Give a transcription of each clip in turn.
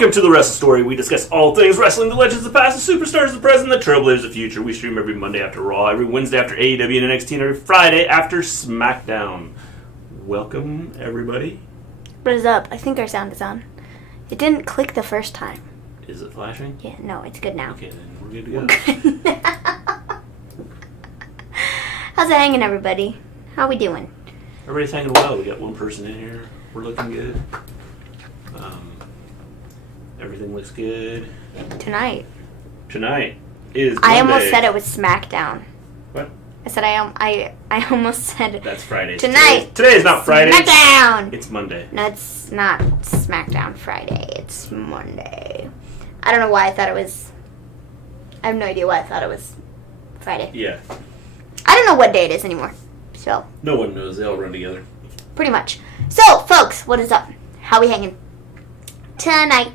Welcome to the Wrestle Story. We discuss all things wrestling, the legends of the past, the superstars of the present, the trailblazers of the future. We stream every Monday after Raw, every Wednesday after AEW and NXT, and every Friday after SmackDown. Welcome, everybody. What is up? I think our sound is on. It didn't click the first time. Is it flashing? Yeah, no, it's good now. Okay, then we're good to go. How's it hanging, everybody? How we doing? Everybody's hanging well. We got one person in here. We're looking good. Everything looks good. Tonight is Monday. I almost said it was SmackDown. What? I said I almost said That's Friday. Tonight. Today is not Friday. SmackDown! It's Monday. No, it's not SmackDown Friday. It's Monday. I don't know why I thought it was... I have no idea why I thought it was Friday. Yeah. I don't know what day it is anymore. So... No one knows. They all run together. Pretty much. So, folks, what is up? How we hanging? Tonight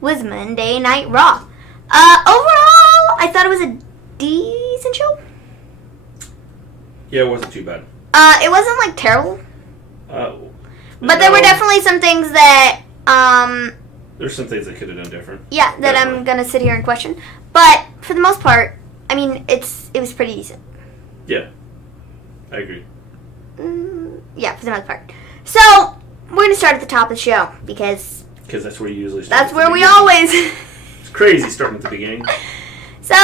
was Monday Night Raw. Overall, I thought it was a decent show. Yeah, it wasn't too bad. It wasn't, like, terrible. But there were definitely some things that, There's some things they could have done different. yeah, that definitely. I'm gonna sit here and question. But, for the most part, I mean, it was pretty decent. Yeah. I agree. Yeah, for the most part. So, we're gonna start at the top of the show, because that's where you usually start. that's where we always... It's crazy starting at the beginning. So,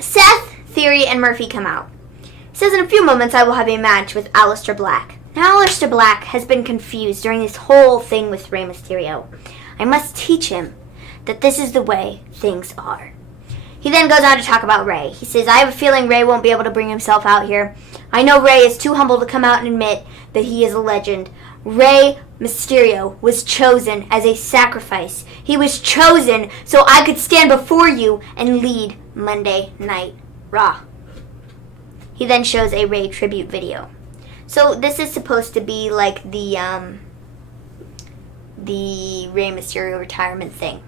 Seth, Theory, and Murphy come out. He says, in a few moments, I will have a match with Aleister Black. Now, Aleister Black has been confused during this whole thing with Rey Mysterio. I must teach him that this is the way things are. He then goes on to talk about Rey. He says, I have a feeling Rey won't be able to bring himself out here. I know Rey is too humble to come out and admit that he is a legend. Rey Mysterio was chosen as a sacrifice. He was chosen so I could stand before you and lead Monday Night Raw. He then shows a Rey tribute video. So this is supposed to be like the Rey Mysterio retirement thing.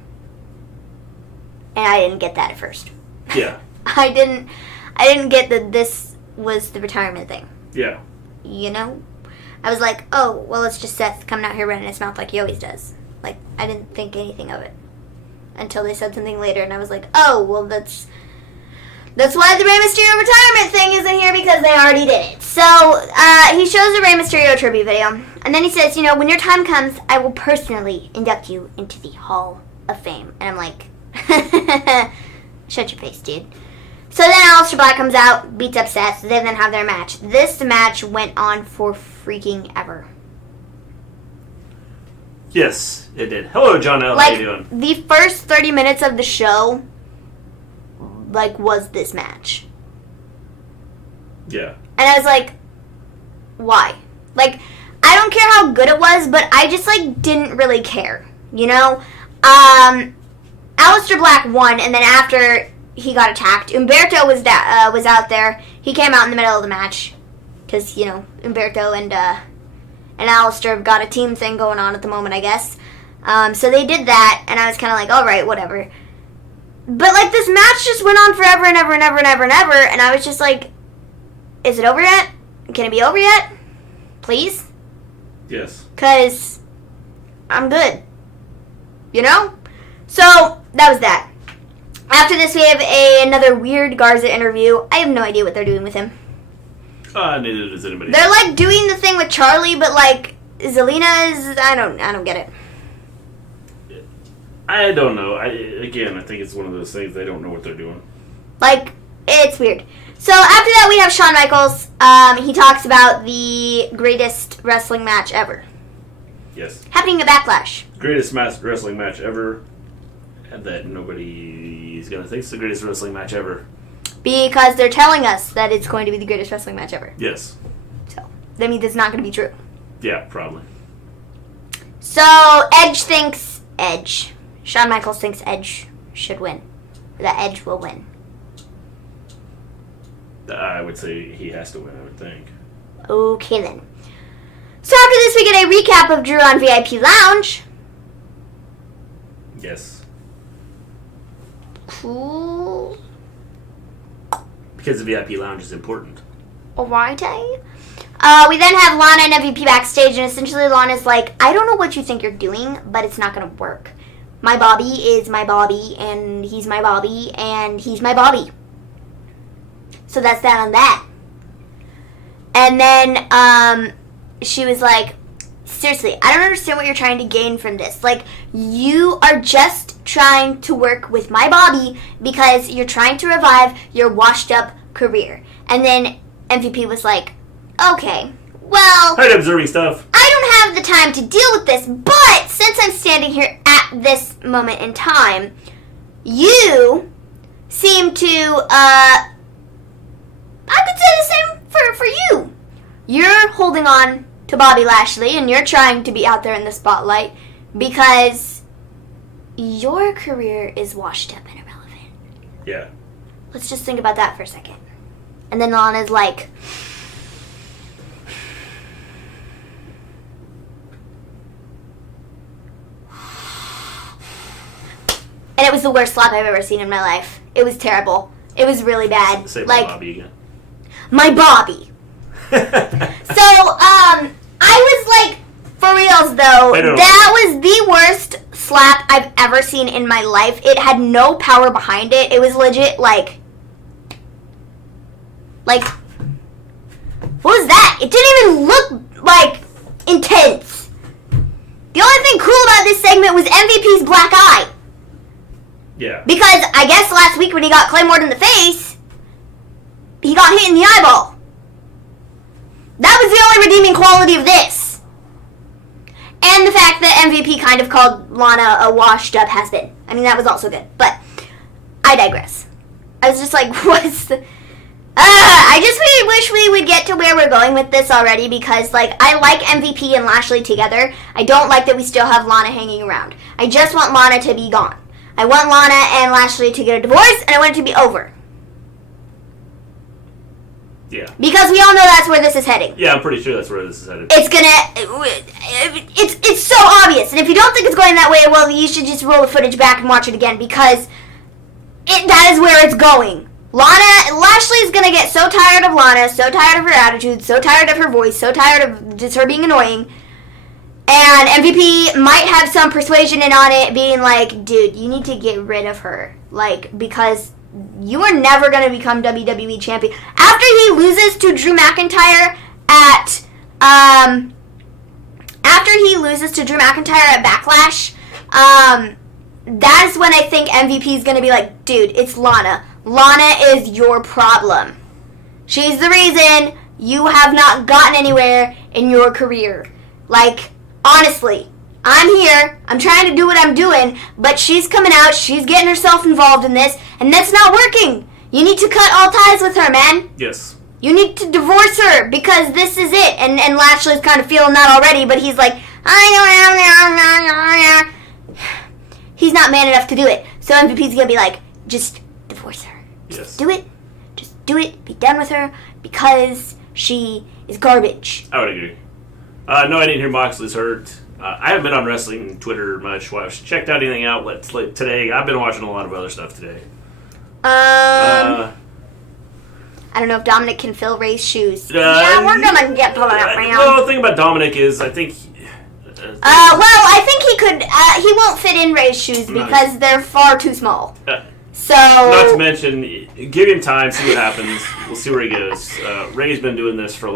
And I didn't get that at first. Yeah. I didn't get that this was the retirement thing. Yeah. You know? I was like, oh, well, it's just Seth coming out here running his mouth like he always does. Like, I didn't think anything of it. Until they said something later, and I was like, oh, well, that's why the Rey Mysterio retirement thing isn't here, because they already did it. So, he shows a Rey Mysterio tribute video, and then he says, you know, when your time comes, I will personally induct you into the Hall of Fame. And I'm like, shut your face, dude. So then Aleister Black comes out, beats up Seth. They then have their match. This match went on for freaking ever. Yes, it did. Hello, John L. Like, how you doing? the first 30 minutes of the show, like, was this match. Yeah. And I was like, why? Like, I don't care how good it was, but I just, like, didn't really care. You know? Aleister Black won, and then after he got attacked, Humberto was out there. He came out in the middle of the match. Because, you know, Humberto and Aleister have got a team thing going on at the moment, I guess. So they did that, and I was kind of like, alright, whatever. But, like, this match just went on forever and ever and ever and ever and ever, and I was just like, is it over yet? Can it be over yet? Please? Yes. Because I'm good. You know? So, that was that. After this, we have another weird Garza interview. I have no idea what they're doing with him. Neither does anybody. They're like doing the thing with Charlie, but like Zelina is. I don't get it. I don't know. I think it's one of those things they don't know what they're doing. Like, it's weird. So after that, we have Shawn Michaels. He talks about the greatest wrestling match ever. Yes. Happening at Backlash. Greatest wrestling match ever. That nobody's gonna think it's the greatest wrestling match ever. Because they're telling us that it's going to be the greatest wrestling match ever. Yes. So, that means it's not going to be true. Yeah, probably. So, Edge thinks Edge. Shawn Michaels thinks Edge should win. That Edge will win. I would say he has to win, I would think. Okay, then. So, after this, we get a recap of Drew on VIP Lounge. Yes. Cool. Because the VIP lounge is important. Alrighty. We then have Lana and MVP backstage, and essentially Lana's like, I don't know what you think you're doing, but it's not going to work. My Bobby is my Bobby, and he's my Bobby, and he's my Bobby. So that's that on that. And then she was like, seriously, I don't understand what you're trying to gain from this. Like, you are just trying to work with my Bobby because you're trying to revive your washed-up career. And then MVP was like, okay, well, I'd observing stuff. I don't have the time to deal with this, but since I'm standing here at this moment in time, you seem to, I could say the same for you. You're holding on to Bobby Lashley, and you're trying to be out there in the spotlight because your career is washed up and irrelevant. Yeah. Let's just think about that for a second. And then Lana's like, and it was the worst slap I've ever seen in my life. It was terrible. It was really bad. Say like, my Bobby again. My Bobby. So, I was like, for reals though, that was the worst slap I've ever seen in my life. It had no power behind it. It was legit like, what was that? It didn't even look like intense. The only thing cool about this segment was MVP's black eye. Yeah. Because I guess last week when he got Claymored in the face, he got hit in the eyeball. That was the only redeeming quality of this. And the fact that MVP kind of called Lana a washed up has-been. I mean, that was also good. But I digress. I was just like, what's the... I just really wish we would get to where we're going with this already because, like, I like MVP and Lashley together. I don't like that we still have Lana hanging around. I just want Lana to be gone. I want Lana and Lashley to get a divorce, and I want it to be over. Yeah. Because we all know that's where this is heading. Yeah, I'm pretty sure that's where this is headed. It's so obvious. And if you don't think it's going that way, well, you should just roll the footage back and watch it again because that is where it's going. Lashley's going to get so tired of Lana, so tired of her attitude, so tired of her voice, so tired of just her being annoying. And MVP might have some persuasion in on it, being like, dude, you need to get rid of her. Like, because you are never going to become WWE champion. After he loses to Drew McIntyre at Backlash, that is when I think MVP is going to be like, dude, it's Lana. Lana is your problem. She's the reason you have not gotten anywhere in your career. Like, honestly, I'm here, I'm trying to do what I'm doing, but she's coming out, she's getting herself involved in this, and that's not working. You need to cut all ties with her, man. Yes. You need to divorce her, because this is it. And Lashley's kind of feeling that already, but he's like, he's not man enough to do it. So MVP's going to be like, just divorce her. Just do it. Just do it. Be done with her, because she is garbage. I would agree. No, I didn't hear Moxley's hurt. I haven't been on wrestling Twitter much. Well, I've checked out anything out today. I've been watching a lot of other stuff today. I don't know if Dominic can fill Ray's shoes. Yeah, we're gonna get pulled out right now. Well, the thing about Dominic is, I think. I think he could. He won't fit in Ray's shoes because they're far too small. So. Not to mention, give him time, see what happens. We'll see where he goes. Ray's been doing this for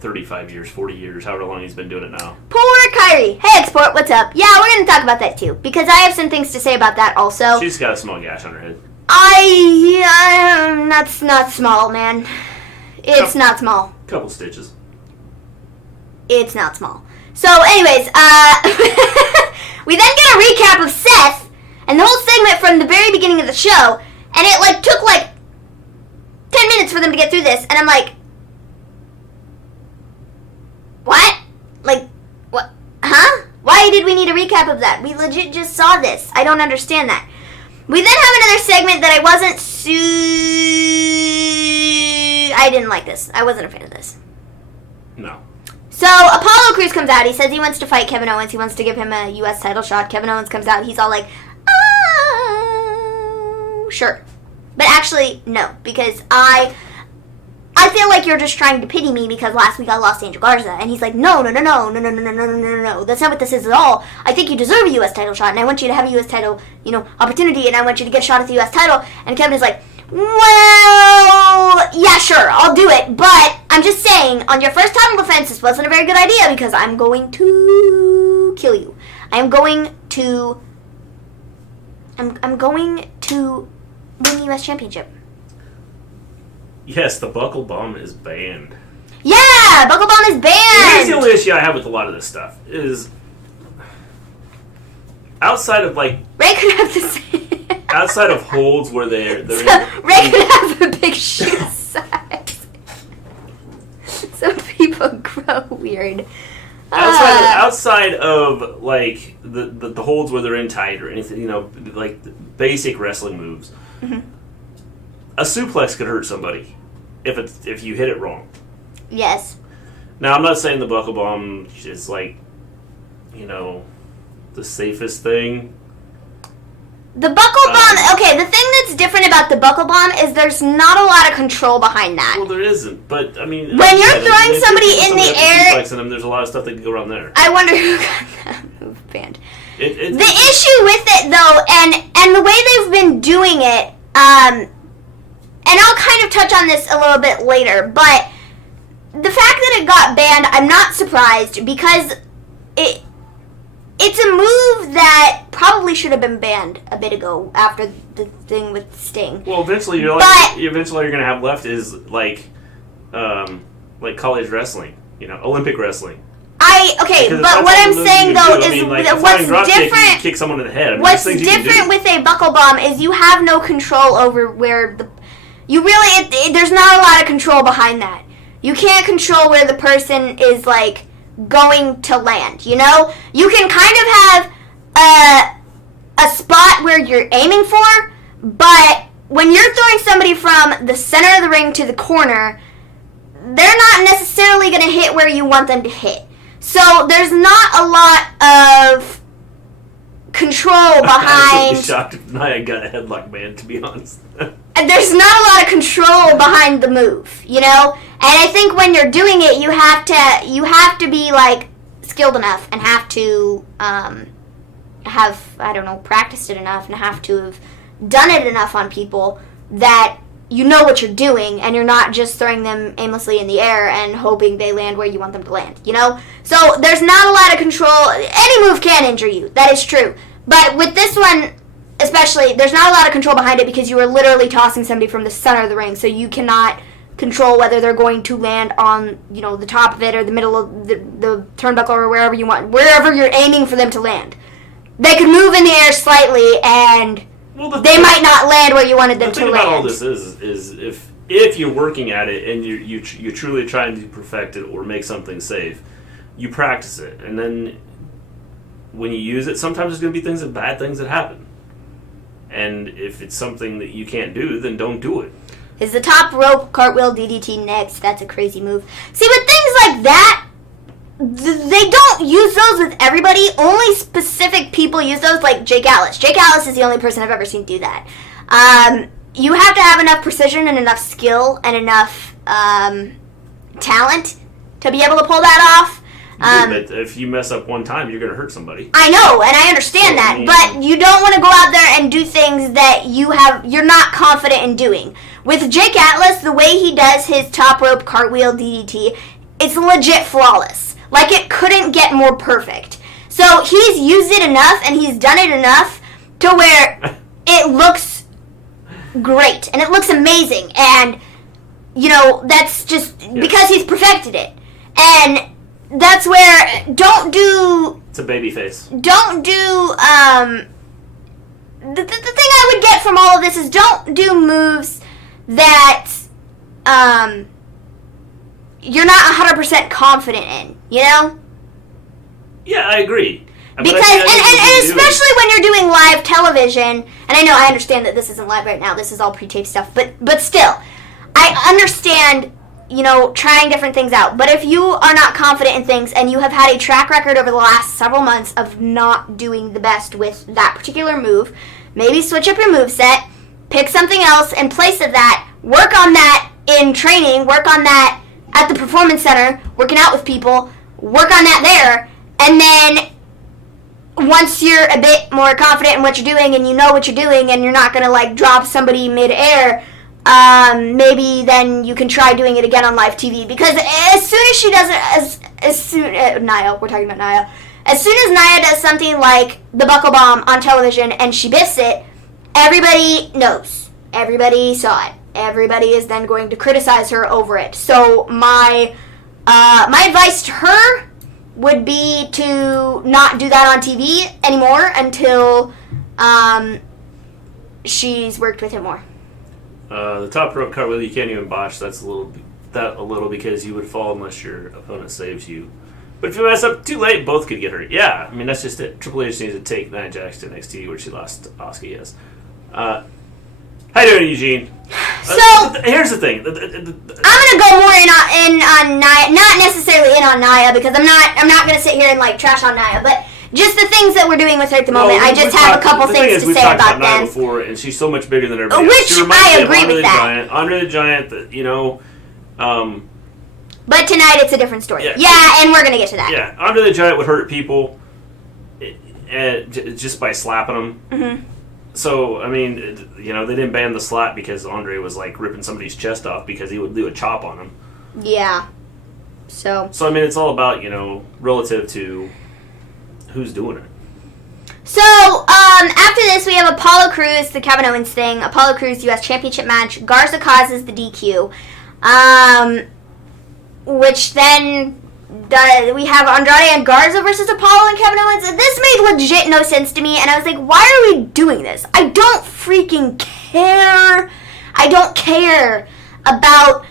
35 years, 40 years, however long he's been doing it now. Poor Kyrie. Hey, Export, what's up? Yeah, we're going to talk about that too, because I have some things to say about that also. She's got a small gash on her head. That's not small, man. It's not small. Couple stitches. It's not small. So, anyways, we then get a recap of Seth and the whole segment from the very beginning of the show, and it, took, 10 minutes for them to get through this, and I'm like, what? What? Huh? Why did we need a recap of that? We legit just saw this. I don't understand that. We then have another segment that I wasn't I didn't like this. I wasn't a fan of this. No. So, Apollo Crews comes out. He says he wants to fight Kevin Owens. He wants to give him a U.S. title shot. Kevin Owens comes out. He's all like, oh, sure. But actually, no. Because I feel like you're just trying to pity me because last week I lost Angel Garza. And he's like, no. That's not what this is at all. I think you deserve a U.S. title shot, and I want you to have a U.S. title, opportunity, and I want you to get a shot at the U.S. title. And Kevin is like, well, yeah, sure, I'll do it. But I'm just saying, on your first title defense, this wasn't a very good idea because I'm going to kill you. I'm going to win the U.S. Championship. Yes, the buckle bomb is banned. Yeah, buckle bomb is banned. Here's the only issue I have with a lot of this stuff is outside of Ray could have the same. Outside of holds where they're Ray could have a big shoe size. So people grow weird. Outside of like the holds where they're in tight or anything, like the basic wrestling moves. Mm-hmm. A suplex could hurt somebody if you hit it wrong. Yes. Now I'm not saying the buckle bomb is like, the safest thing. The buckle bomb, okay, the thing that's different about the buckle bomb is there's not a lot of control behind that. Well, there isn't, but I mean... When you're throwing somebody in the air... There's a lot of stuff that can go around there. I wonder who got that move banned. The issue with it, though, and the way they've been doing it, and I'll kind of touch on this a little bit later, but the fact that it got banned, I'm not surprised, because it's a move that probably should have been banned a bit ago after the thing with Sting. Well, eventually you're going to have left is like college wrestling, Olympic wrestling. But what I'm saying though is what's different. Kick someone in the head. What's different with a buckle bomb is you have no control over where there's not a lot of control behind that. You can't control where the person is like going to land, You can kind of have a spot where you're aiming for, but when you're throwing somebody from the center of the ring to the corner, they're not necessarily going to hit where you want them to hit. So there's not a lot of control behind... I was shocked if Nia got a headlock, man, to be honest. There's not a lot of control behind the move, And I think when you're doing it, you have to be like skilled enough and have to have practiced it enough and have to have done it enough on people that you know what you're doing and you're not just throwing them aimlessly in the air and hoping they land where you want them to land, So there's not a lot of control. Any move can injure you. That is true. But with this one, especially, there's not a lot of control behind it because you are literally tossing somebody from the center of the ring, so you cannot control whether they're going to land on, the top of it or the middle of the turnbuckle or wherever you're aiming for them to land. They could move in the air slightly and they might not land where you wanted them to land. The thing about all this is if you're working at it and you're truly trying to perfect it or make something safe, you practice it, and then when you use it, sometimes there's going to be bad things that happen. And if it's something that you can't do, then don't do it. Is the top rope cartwheel DDT next? That's a crazy move. See, with things like that, they don't use those with everybody. Only specific people use those, like Jake Atlas. Jake Atlas is the only person I've ever seen do that. You have to have enough precision and enough skill and enough talent to be able to pull that off. But if you mess up one time, you're going to hurt somebody. I know, and I understand that, but you don't want to go out there and do things that you're not confident in doing. With Jake Atlas, the way he does his top rope cartwheel DDT, it's legit flawless. Like, it couldn't get more perfect. So he's used it enough, and he's done it enough to where it looks great, and it looks amazing, and, that's just because he's perfected it. And that's where it's a baby face. Don't do the thing I would get from all of this is don't do moves that you're not 100% confident in, Yeah, I agree. Because and especially when you're doing live television, and I understand that this isn't live right now. This is all pre-taped stuff, but still, I understand trying different things out. But if you are not confident in things and you have had a track record over the last several months of not doing the best with that particular move, maybe switch up your moveset, pick something else in place of that, work on that in training, work on that at the Performance Center, working out with people, work on that there, and then once you're a bit more confident in what you're doing and you know what you're doing and you're not going to, like, drop somebody mid-air, maybe then you can try doing it again on live TV. Because as soon as she does it, Nia, we're talking about Nia. As soon as Nia does something like the Buckle Bomb on television and she biffs it, everybody knows. Everybody saw it. Everybody is then going to criticize her over it. So my advice to her would be to not do that on TV anymore until she's worked with him more. The top rope cartwheel you can't even botch. That's a little because you would fall unless your opponent saves you. But if you mess up too late, both could get hurt. Yeah, I mean that's just it. Triple H needs to take Nia Jax to NXT where she lost to Asuka. Yes. How you doing, Eugene? So here's the thing. I'm gonna go more in on Nia, not necessarily in on Nia because I'm not gonna sit here and like trash on Nia, but just the things that we're doing with her at the moment. I just have a couple things to say about them. Nia before, and she's so much bigger than everybody else. Which I agree with that. Andre the Giant, you know. But tonight it's a different story. Yeah, and we're gonna get to that. Yeah, Andre the Giant would hurt people, just by slapping them. Mm-hmm. So, I mean, you know, they didn't ban the slap because Andre was, like, ripping somebody's chest off because he would do a chop on him. Yeah. So, I mean, it's all about, you know, relative to who's doing it. So, after this, we have Apollo Crews, the Kevin Owens thing. Apollo Crews U.S. Championship match. Garza causes the DQ. Which then... we have Andrade and Garza versus Apollo and Kevin Owens. This made legit no sense to me, and I was like, why are we doing this? I don't freaking care. I don't care about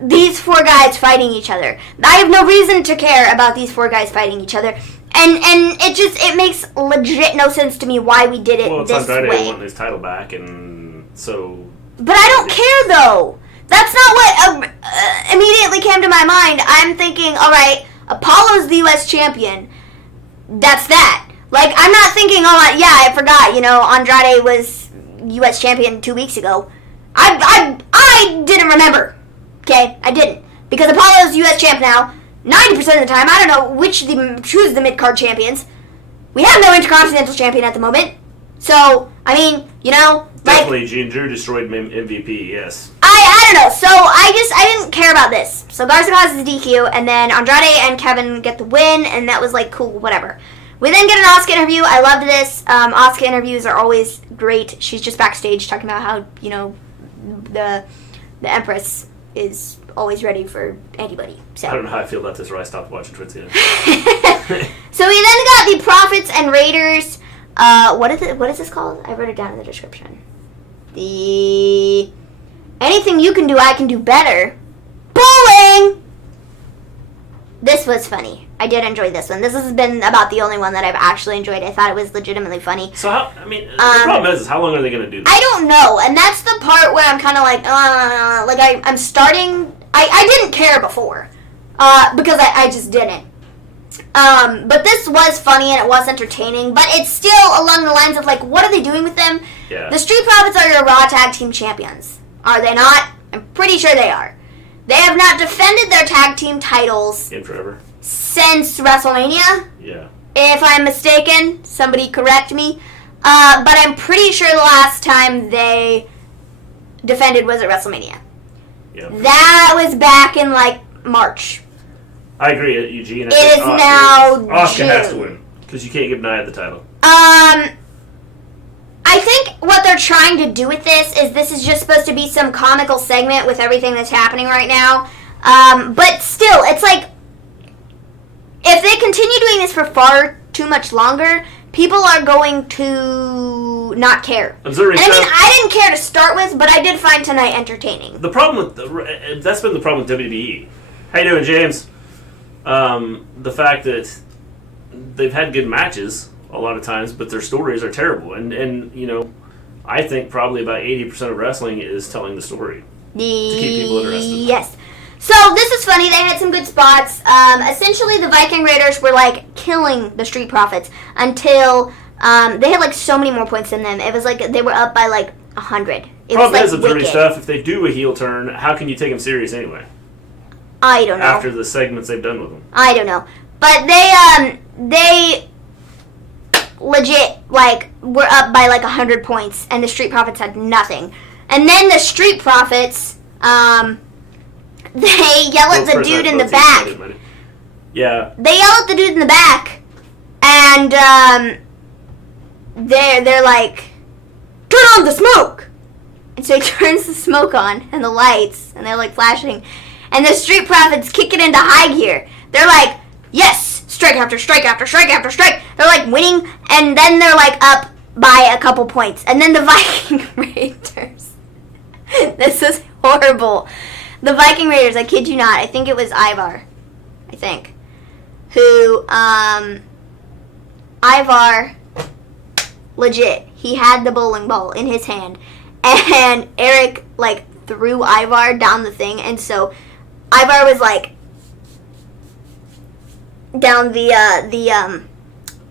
these four guys fighting each other. I have no reason to care about these four guys fighting each other. And it makes legit no sense to me why we did it this way. Well, it's Andrade wanting his title back, and so... But I don't care, though. That's not what immediately came to my mind. I'm thinking, all right, Apollo's the U.S. champion. That's that. Like, I'm not thinking, oh, yeah, I forgot, you know, Andrade was U.S. champion 2 weeks ago. I didn't remember. Okay, I didn't. Because Apollo's U.S. champ now. 90% of the time, I don't know who's the mid-card champions. We have no Intercontinental champion at the moment. So, I mean, you know... Definitely, Gene Drew destroyed MVP, yes. I don't know. So, I didn't care about this. So, Garza causes the DQ, and then Andrade and Kevin get the win, and that was like, cool, whatever. We then get an Asuka interview. I loved this. Asuka interviews are always great. She's just backstage talking about how, you know, the Empress is always ready for anybody. So. I don't know how I feel about this, or I stopped watching Twitch. So, we then got the Profits and Raiders. What is this called? I wrote it down in the description. The anything you can do, I can do better. Bowling! This was funny. I did enjoy this one. This has been about the only one that I've actually enjoyed. I thought it was legitimately funny. So, the problem is how long are they going to do this? I don't know. And that's the part where I'm kind of like, I'm starting... I didn't care before. Because I just didn't. But this was funny and it was entertaining, but it's still along the lines of, like, what are they doing with them? Yeah. The Street Profits are your Raw Tag Team Champions. Are they not? I'm pretty sure they are. They have not defended their tag team titles in forever. Since WrestleMania. Yeah. If I'm mistaken, somebody correct me. But I'm pretty sure the last time they defended was at WrestleMania. Yeah. That was back in, like, March. I agree, Eugene. It is now Asuka June. has to win because you can't give Nia the title. I think what they're trying to do with this is just supposed to be some comical segment with everything that's happening right now. But still, it's like if they continue doing this for far too much longer, people are going to not care. And I didn't care to start with, but I did find tonight entertaining. The problem with that's been the problem with WWE. How you doing, James? The fact that they've had good matches a lot of times, but their stories are terrible. And you know, I think probably about 80% of wrestling is telling the story to keep people interested. Yes. So this is funny. They had some good spots. Essentially, the Viking Raiders were like killing the Street Profits until they had like so many more points than them. It was like they were up by like 100. It Problem was is, like observing wicked. stuff, if they do a heel turn, how can you take them serious anyway? I don't know. After the segments they've done with them. I don't know. But they legit, like, were up by, like, 100 points, and the Street Profits had nothing. And then the Street Profits, they yell at the dude in the back. Yeah. They yell at the dude in the back, and, they're like, turn on the smoke! And so he turns the smoke on, and the lights, and they're, like, flashing. And the Street Profits kick it into high gear. They're like, yes! Strike after strike after strike after strike. They're, like, winning, and then they're, like, up by a couple points. And then the Viking Raiders. This is horrible. The Viking Raiders, I kid you not, I think it was Ivar. I think. Who, Ivar, legit, he had the bowling ball in his hand. And Eric, like, threw Ivar down the thing, and so Ivar was, like, down the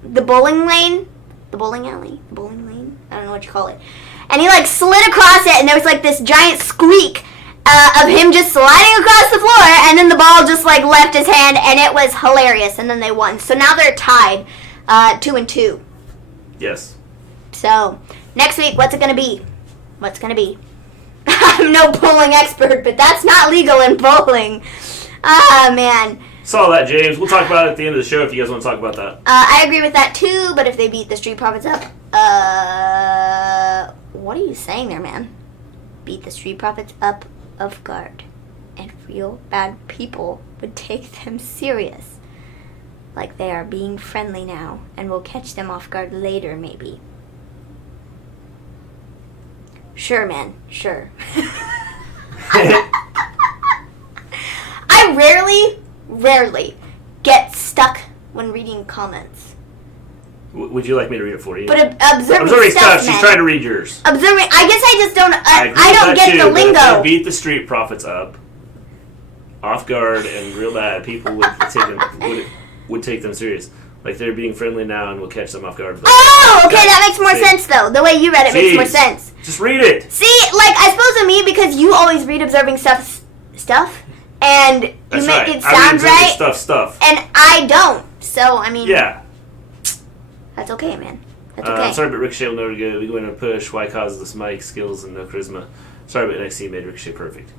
bowling lane, the bowling alley, the bowling lane, I don't know what you call it, and he, like, slid across it, and there was, like, this giant squeak of him just sliding across the floor, and then the ball just, like, left his hand, and it was hilarious, and then they won. So now they're tied, 2-2. Yes. So, next week, what's it gonna be? What's gonna be? I'm no bowling expert, but that's not legal in bowling. Ah, man. Saw that, James. We'll talk about it at the end of the show if you guys want to talk about that. I agree with that too, but if they beat the Street Profits up, what are you saying there, man? Beat the Street Profits up off guard, and real bad people would take them serious. Like they are being friendly now, and we'll catch them off guard later, maybe. Sure, man. Sure. I rarely get stuck when reading comments. Would you like me to read it for you? But observing stuff, she's man. trying to read yours. Observing, I guess I just don't, I don't get too, the lingo. If they beat the Street Profits up, off guard, and real bad, people would take them serious. Like they're being friendly now and we'll catch them off guard. Oh, okay, that makes more sense though. The way you read it makes more sense. Just read it. See, like I suppose with me, because you always read observing stuff, and you make it sound right. Stuff. And I don't. So I mean, yeah, that's okay, man. That's okay. Sorry, but Ricochet will never go. We go in a push. Why cause this mic skills and no charisma? Sorry, but NXT made Ricochet perfect.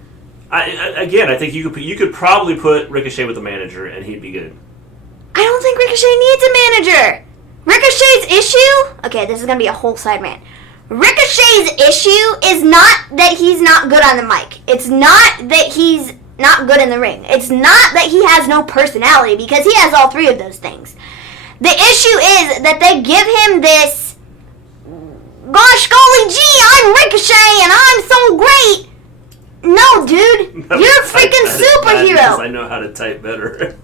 I think you could probably put Ricochet with the manager and he'd be good. I don't think Ricochet needs a manager. Ricochet's issue... Okay, this is going to be a whole side rant. Ricochet's issue is not that he's not good on the mic. It's not that he's not good in the ring. It's not that he has no personality, because he has all three of those things. The issue is that they give him this, gosh golly gee, I'm Ricochet and I'm so great. No, dude. You're a freaking superhero. I know how to type better.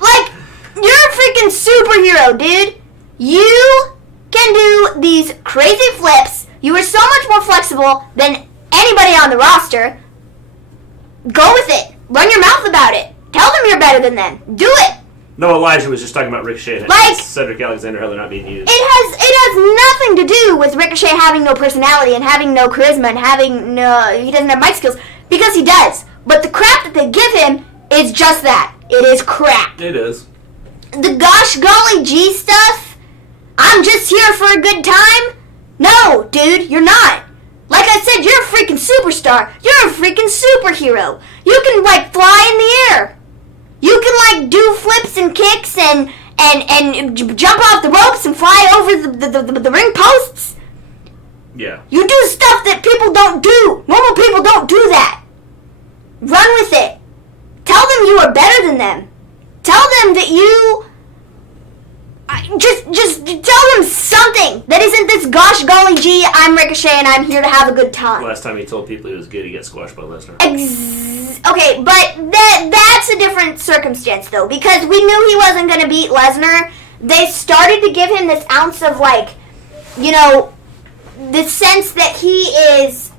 Like, you're a freaking superhero, dude. You can do these crazy flips. You are so much more flexible than anybody on the roster. Go with it. Run your mouth about it. Tell them you're better than them. Do it. No, Elijah was just talking about Ricochet and Like, Cedric Alexander, how they're not being used. It has nothing to do with Ricochet having no personality and having no charisma and having he doesn't have mic skills, because he does. But the crap that they give him is just that. It is crap. It is. The gosh golly gee stuff, I'm just here for a good time? No, dude, you're not. Like I said, you're a freaking superstar. You're a freaking superhero. You can, like, fly in the air. You can, like, do flips and kicks and jump off the ropes and fly over the ring posts. Yeah. You do stuff that people don't do. Normal people don't do that. Run with it. Tell them you are better than them. Tell them that you... Just tell them something that isn't this gosh golly gee, I'm Ricochet and I'm here to have a good time. Last time he told people he was good, he got squashed by Lesnar. Okay, but that's a different circumstance though, because we knew he wasn't going to beat Lesnar. They started to give him this ounce of, like, you know, the sense that he is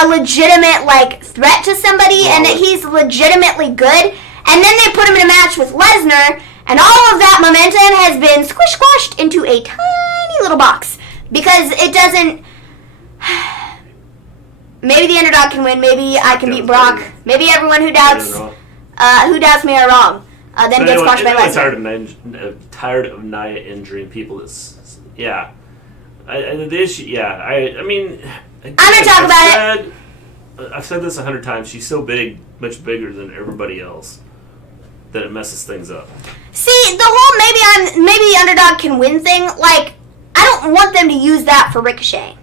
a legitimate, like, threat to somebody and that he's legitimately good. And then they put him in a match with Lesnar, and all of that momentum has been squashed into a tiny little box. Because it doesn't... Maybe the underdog can win. Maybe I can beat Brock. Maybe everyone who doubts me are wrong. Then gets squashed by Lesnar. Tired of Nia injuring people. The issue. I mean, again, I'm gonna talk about it. I've said this 100 times. She's so big, much bigger than everybody else, that it messes things up. See, the whole maybe the underdog can win thing, like, I don't want them to use that for Ricochet.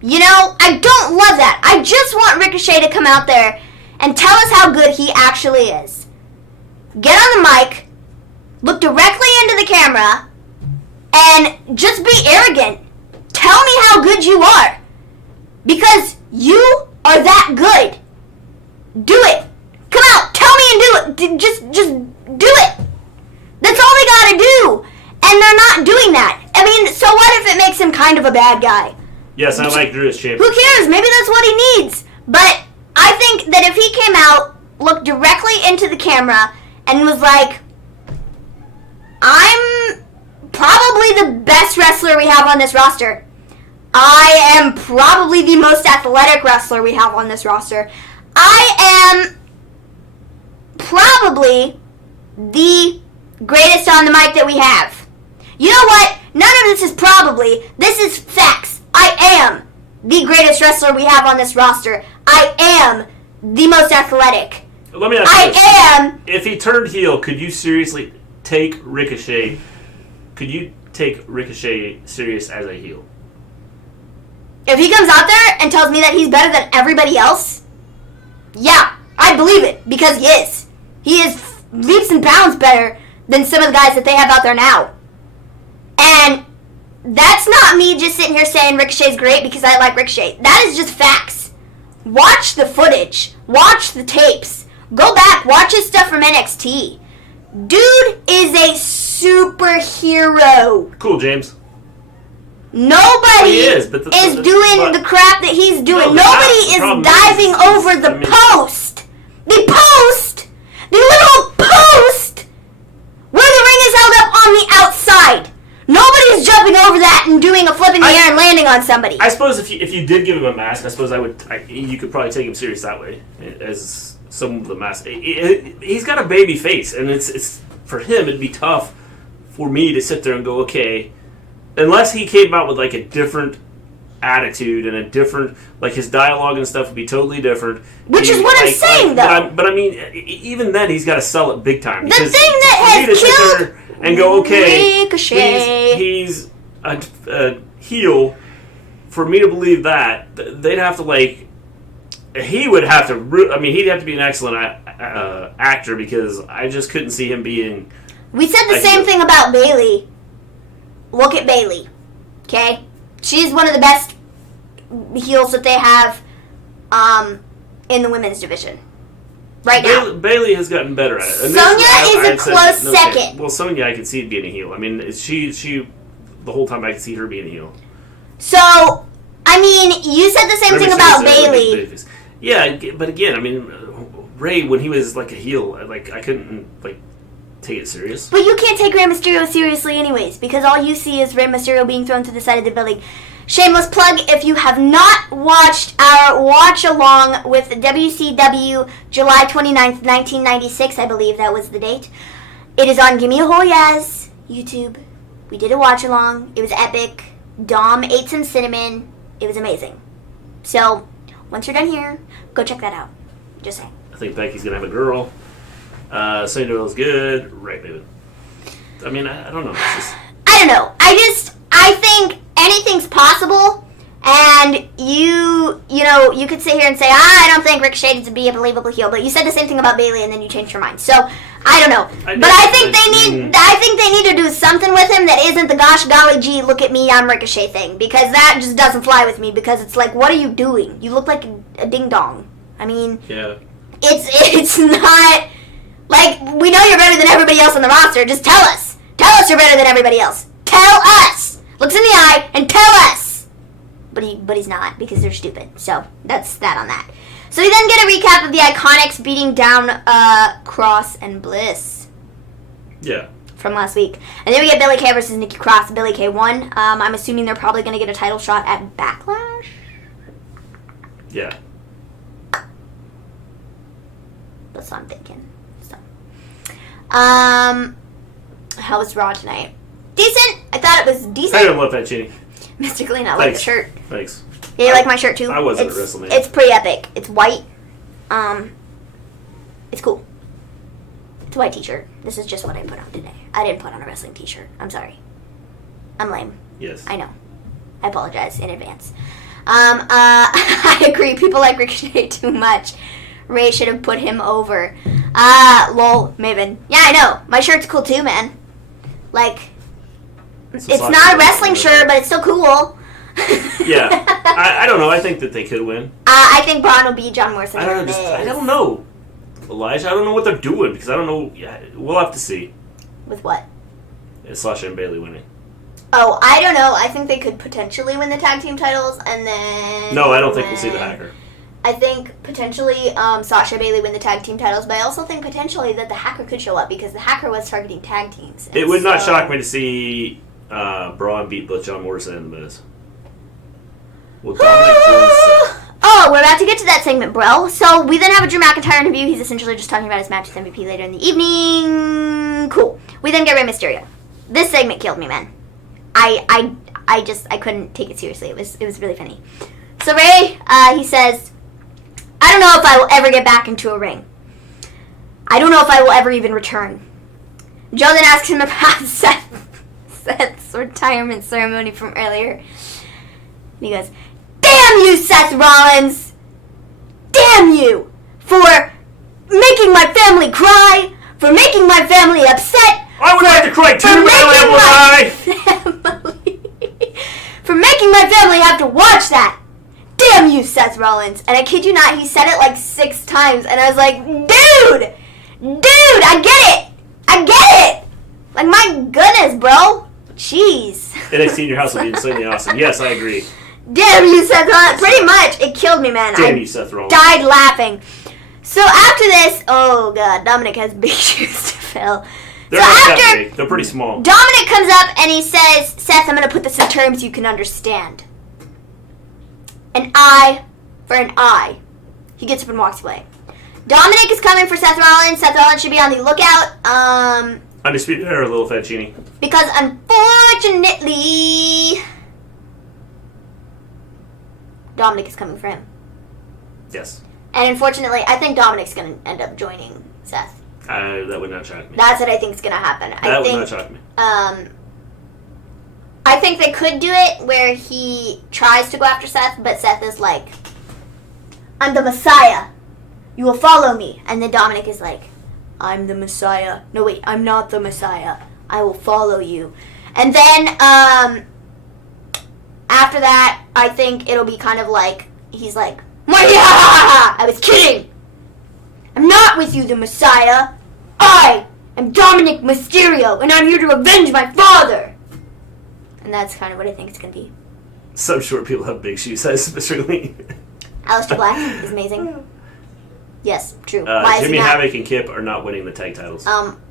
You know, I don't love that. I just want Ricochet to come out there and tell us how good he actually is. Get on the mic, look directly into the camera, and just be arrogant. Tell me how good you are. Because you are that good. Do it. Come out. Tell me and do it. Just do it. That's all they gotta do. And they're not doing that. I mean, so what if it makes him kind of a bad guy? Yes, I like Drew as champion. Who cares? Maybe that's what he needs. But I think that if he came out, looked directly into the camera, and was like, I'm probably the best wrestler we have on this roster. I am probably the most athletic wrestler we have on this roster. I am probably the greatest on the mic that we have. You know what? None of this is probably. This is facts. I am the greatest wrestler we have on this roster. I am the most athletic. Let me ask you this. I am. If he turned heel, could you seriously take Ricochet? Could you take Ricochet serious as a heel? If he comes out there and tells me that he's better than everybody else, yeah, I believe it, because he is. He is leaps and bounds better than some of the guys that they have out there now. And that's not me just sitting here saying Ricochet's great because I like Ricochet. That is just facts. Watch the footage. Watch the tapes. Go back. Watch his stuff from NXT. Dude is a superhero. Cool, James. Nobody is doing the crap that he's doing. Nobody is diving over the post. The post! The little post! Where the ring is held up on the outside. Nobody's jumping over that and doing a flip in the air and landing on somebody. I suppose if you did give him a mask, I suppose you could probably take him serious that way, as some of the mask. He's got a baby face, and it's for him it'd be tough for me to sit there and go, okay, unless he came out with like a different attitude and a different, like his dialogue and stuff would be totally different. Which is what I'm saying, though. But I mean, even then he's got to sell it big time. The thing that has killed and go, okay, Ricochet. He's a heel. For me to believe that, they'd have to he would have to. I mean, he'd have to be an excellent actor, because I just couldn't see him being. We said the same thing about Bayley. Look at Bayley, okay? She's one of the best heels that they have in the women's division right now. Bayley has gotten better at it. Sonya is a close second. Okay. Well, Sonya, I can see being a heel. I mean, she the whole time I can see her being a heel. So, I mean, you said the same thing about Bayley. Yeah, but again, I mean, Rey, when he was like a heel, I couldn't take it serious. But you can't take Rey Mysterio seriously anyways, because all you see is Rey Mysterio being thrown to the side of the building. Shameless plug, if you have not watched our watch-along with WCW July 29th, 1996, I believe that was the date, it is on Gimme a Hoyas YouTube. We did a watch-along. It was epic. Dom ate some cinnamon. It was amazing. So, once you're done here, go check that out. Just saying. I think Becky's going to have a girl. Sonya Deville's good. Right, baby. I mean, I don't know. I don't know. I think anything's possible, and you could sit here and say, I don't think Ricochet needs to be a believable heel, but you said the same thing about Bayley, and then you changed your mind. So, I don't know. I think they need to do something with him that isn't the gosh golly gee, look at me, I'm Ricochet thing, because that just doesn't fly with me, because it's like, what are you doing? You look like a ding-dong. I mean, yeah. It's not... Like, we know you're better than everybody else on the roster. Just tell us. Tell us you're better than everybody else. Tell us. Looks in the eye and tell us. But he's not, because they're stupid. So, that's that on that. So we then get a recap of the Iconics beating down Cross and Bliss. Yeah. From last week. And then we get Billie Kay versus Nikki Cross. Billie Kay won. I'm assuming they're probably going to get a title shot at Backlash. Yeah. so I'm thinking. So, how was Raw tonight? Decent. I thought it was decent. I don't love that, Jenny. Mr. Gleen, I like the shirt. Thanks. Yeah, you like my shirt too? I wasn't at WrestleMania. It's pretty epic. It's white. It's cool. It's a white t-shirt. This is just what I put on today. I didn't put on a wrestling t-shirt. I'm sorry. I'm lame. Yes. I know. I apologize in advance. I agree. People like Ricochet too much. Ray should have put him over. Lol, Maven. Yeah, I know. My shirt's cool too, man. Like, it's not a wrestling shirt, but it's still cool. Yeah. I don't know. I think that they could win. I think Braun will beat John Morrison. I don't know. Elijah, I don't know what they're doing because I don't know. Yeah, we'll have to see. With what? It's Sasha and Bailey winning. Oh, I don't know. I think they could potentially win the tag team titles, and then... No, I don't think we'll see the Hacker. I think potentially Sasha and Bailey win the tag team titles, but I also think potentially that the Hacker could show up because the Hacker was targeting tag teams. It would not shock me to see Braun beat both John Morrison and The Miz. Well, Dominic joins... Oh, we're about to get to that segment, bro. So we then have a Drew McIntyre interview. He's essentially just talking about his match with MVP later in the evening. Cool. We then get Rey Mysterio. This segment killed me, man. I couldn't take it seriously. It was really funny. So Rey, he says, I don't know if I will ever get back into a ring. I don't know if I will ever even return. Joe then asks him about Seth's retirement ceremony from earlier. And he goes, damn you, Seth Rollins! Damn you! For making my family cry! For making my family upset! I would like to cry too, For making my family have to watch that! Damn you, Seth Rollins! And I kid you not, he said it like 6 times, and I was like, dude! Dude, I get it! I get it! Like, my goodness, bro! Jeez. NXT in your house will be insanely awesome. Yes, I agree. Damn you, Seth Rollins! Pretty much, it killed me, man. Damn you, Seth Rollins. Died laughing. So after this, oh god, Dominic has big shoes to fill. They're not that big. They're pretty small. Dominic comes up and he says, Seth, I'm going to put this in terms you can understand. An eye for an eye. He gets up and walks away. Dominic is coming for Seth Rollins. Seth Rollins should be on the lookout. Undisputed Era, little fettuccine. Because unfortunately, Dominic is coming for him. Yes. And unfortunately, I think Dominic's going to end up joining Seth. That would not shock me. That's what I think is going to happen. That would not shock me. I think they could do it where he tries to go after Seth, but Seth is like, I'm the Messiah. You will follow me. And then Dominic is like, I'm the Messiah. No, wait, I'm not the Messiah. I will follow you. And then, after that, I think it'll be kind of like, he's like, I was kidding. I'm not with you, the Messiah. I am Dominic Mysterio, and I'm here to avenge my father. And that's kind of what I think it's going to be. Some short people have big shoe sizes, Mr. Lee. Aleister Black is amazing. Yes, true. Jimmy Havoc and Kip are not winning the tag titles.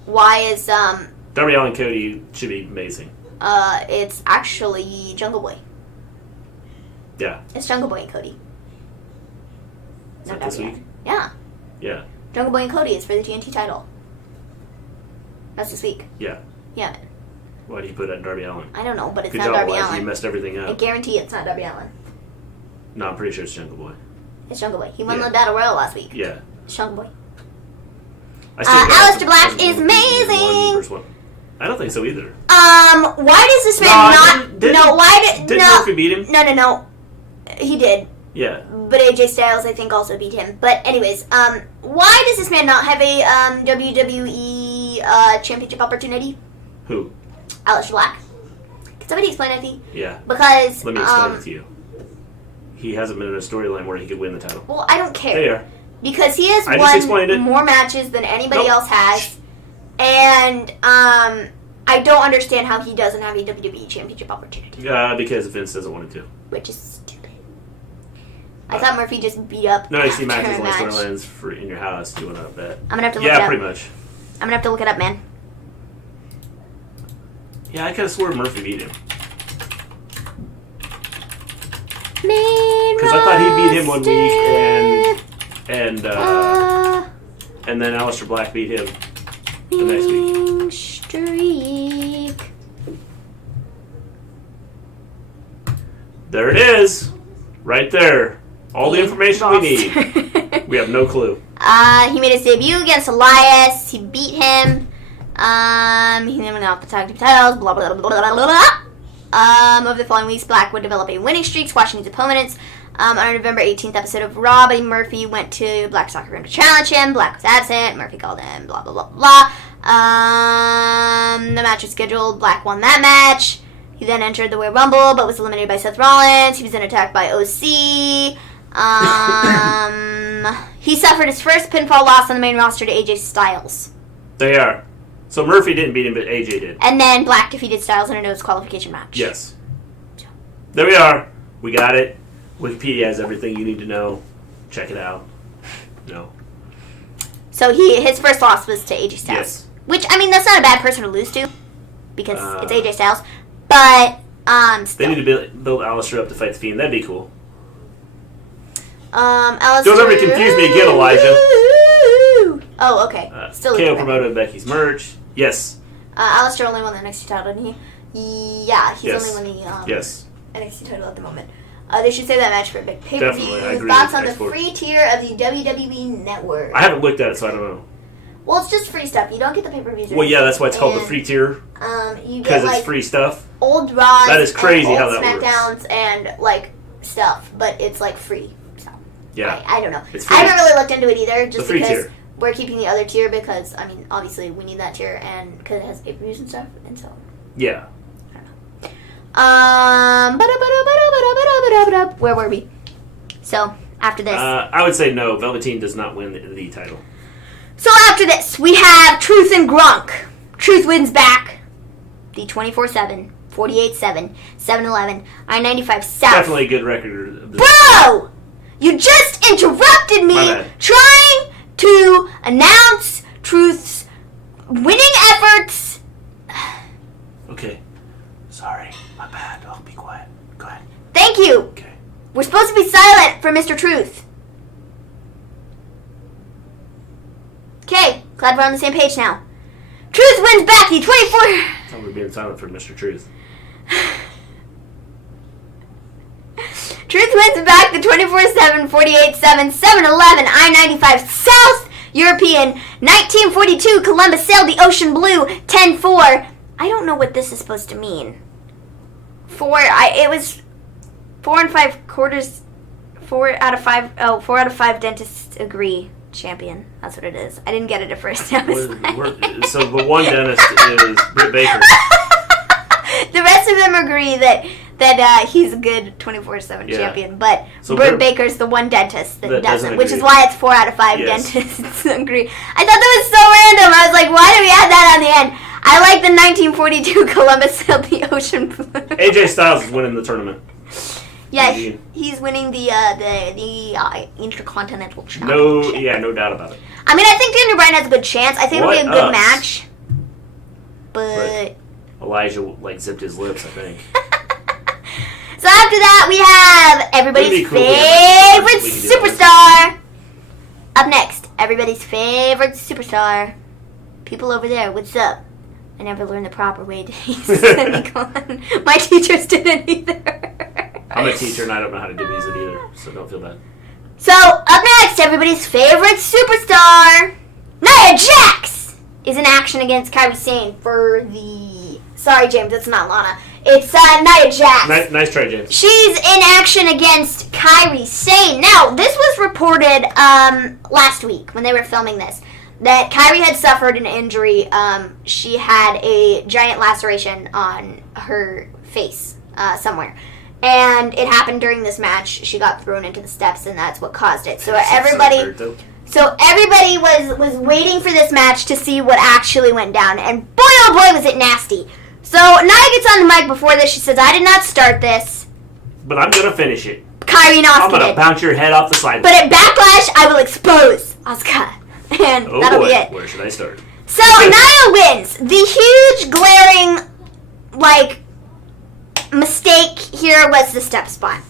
Why is Darby Allin and Cody should be amazing. It's actually Jungle Boy. Yeah. It's Jungle Boy and Cody. Is that this week? Yeah. Yeah. Jungle Boy and Cody is for the TNT title. That's this week. Yeah. Yeah. Why do you put that in Darby Allin? I don't know, but it's Good not job, Darby Elijah. Allin. You messed everything up. I guarantee it's not Darby Allin. No, I'm pretty sure it's Jungle Boy. It's Jungle Boy. He won the Battle Royal last week. Yeah. It's Jungle Boy. Aleister Black is amazing. I don't think so either. Why does this man Did Murphy beat him? No. He did. Yeah. But AJ Styles, I think, also beat him. But anyways, why does this man not have a WWE championship opportunity? Who? Aleister Black. Can somebody explain that to me? Yeah. Because let me explain it to you. He hasn't been in a storyline where he could win the title. Well, I don't care. There. Because he has won more matches than anybody else has. And I don't understand how he doesn't have a WWE championship opportunity. Because Vince doesn't want him to. Which is stupid. I thought Murphy just beat up No, NXT matches after a and match. storylines in your house. Do you want to bet? I'm going to have to look it up. Yeah, pretty much. I'm going to have to look it up, man. Yeah, I could have sworn Murphy beat him. Because I thought he beat him one week and And then Aleister Black beat him the next week. Winning streak. There it is. Right there. All the information we need. We have no clue. He made his debut against Elias. He beat him. He then went off the tag team titles. Blah, blah, blah, blah, blah, blah. Over the following weeks, Black would develop a winning streak, squashing his opponents. On our November 18th episode of Raw, Buddy Murphy went to Black's locker room to challenge him. Black was absent. Murphy called him. Blah, blah, blah, blah. The match was scheduled. Black won that match. He then entered the Royal Rumble, but was eliminated by Seth Rollins. He was then attacked by OC. He suffered his first pinfall loss on the main roster to AJ Styles. They are. So Murphy didn't beat him, but AJ did. And then Black defeated Styles in a no's qualification match. Yes. There we are. We got it. Wikipedia has everything you need to know. Check it out. No. So his first loss was to AJ Styles. Yes. Which, I mean, that's not a bad person to lose to. Because it's AJ Styles. But, still. They need to build Aleister up to fight the Fiend. That'd be cool. Aleister... Don't ever confuse me again, Elijah. Oh, okay. Still KO promoted Becky's merch. Yes. Aleister only won the NXT title, didn't he? Yeah, he's only won the NXT title at the moment. They should save that match for a big pay-per-view. Definitely, I agree. Thoughts on the free tier of the WWE Network? I haven't looked at it, so I don't know. Well, it's just free stuff. You don't get the pay-per-views. Well, yeah, that's why it's called the free tier. You get, because it's free stuff. Old Raws. That is crazy and how old that works. SmackDowns and, stuff, but it's, free. So, yeah. I don't know. It's free. I haven't really looked into it either, just free because tier. we're keeping the other tier because, I mean, obviously we need that tier and because it has pay-per-views and stuff, and so. Yeah. Where were we? So, after this. I would say no. Velveteen does not win the title. So, after this, we have Truth and Grunk. Truth wins back. The 24/7, 48/7, 7-Eleven, I-95 South. Definitely a good record. Bro! You just interrupted me trying to announce Truth's winning efforts. Okay. Sorry. My bad. I'll be quiet. Go ahead. Thank you. Okay. We're supposed to be silent for Mr. Truth. Okay, glad we're on the same page now. Truth wins back the 24... I thought we were being silent for Mr. Truth. Truth wins back the 24/7, 48/7, 7-Eleven, I-95 South European, 1942 Columbus sailed the ocean blue, 10-4. I don't know what this is supposed to mean. It was 4 3/4. 4 out of 5. Oh, 4 out of 5 dentists agree. Champion. That's what it is. I didn't get it at first. I was So the one dentist is Britt Baker. The rest of them agree that he's a good 24/7 champion, but so Britt Baker's the one dentist that doesn't, which is why it's 4 out of 5 dentists agree. I thought that was so random. I was like, why did we add that on the end? I like the 1942 Columbus sailed the ocean blue. AJ Styles is winning the tournament. Yeah, he's winning the Intercontinental Championship. No doubt about it. I mean, I think Daniel Bryan has a good chance. I think it'll be a good match. But Elijah zipped his lips, I think. So after that, we have everybody's favorite superstar. Up next, everybody's favorite superstar. People over there, what's up? I never learned the proper way to use semicolon. My teachers didn't either. I'm a teacher and I don't know how to do music either, so don't feel bad. So, up next, everybody's favorite superstar, Nia Jax, is in action against Kairi Sane for the... Sorry, James, it's not Lana. It's Nia Jax. Nice try, James. She's in action against Kairi Sane. Now, this was reported last week when they were filming this, that Kairi had suffered an injury. She had a giant laceration on her face somewhere. And it happened during this match. She got thrown into the steps, and that's what caused it. So everybody was waiting for this match to see what actually went down. And boy, oh boy, was it nasty. So Nia gets on the mic before this. She says, I did not start this. But I'm going to finish it. Kairi and Asuka I'm going to bounce your head off the side. But at Backlash, I will expose Asuka. And that'll be it. Where should I start? So Nia wins. The huge, glaring, mistake here was the step spot.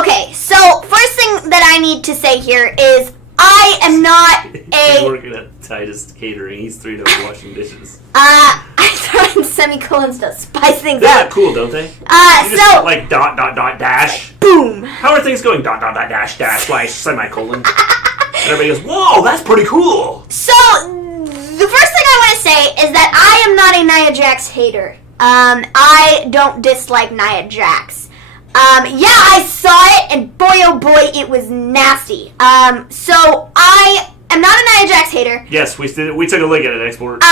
Okay, so first thing that I need to say here is I am not He's working at Titus Catering. He's 3 days washing dishes. I throw in semicolons to spice things They up. look cool, don't they? You So just like dot dot dot dash. boom. How are things going? Dot dot dot dash dash slash semicolon. And everybody goes, whoa, that's pretty cool. So the first thing I want to say is that I am not a Nia Jax hater. I don't dislike Nia Jax. Yeah, I saw it, and boy, oh boy, it was nasty. So I am not a Nia Jax hater. Yes, we took a look at it, Export.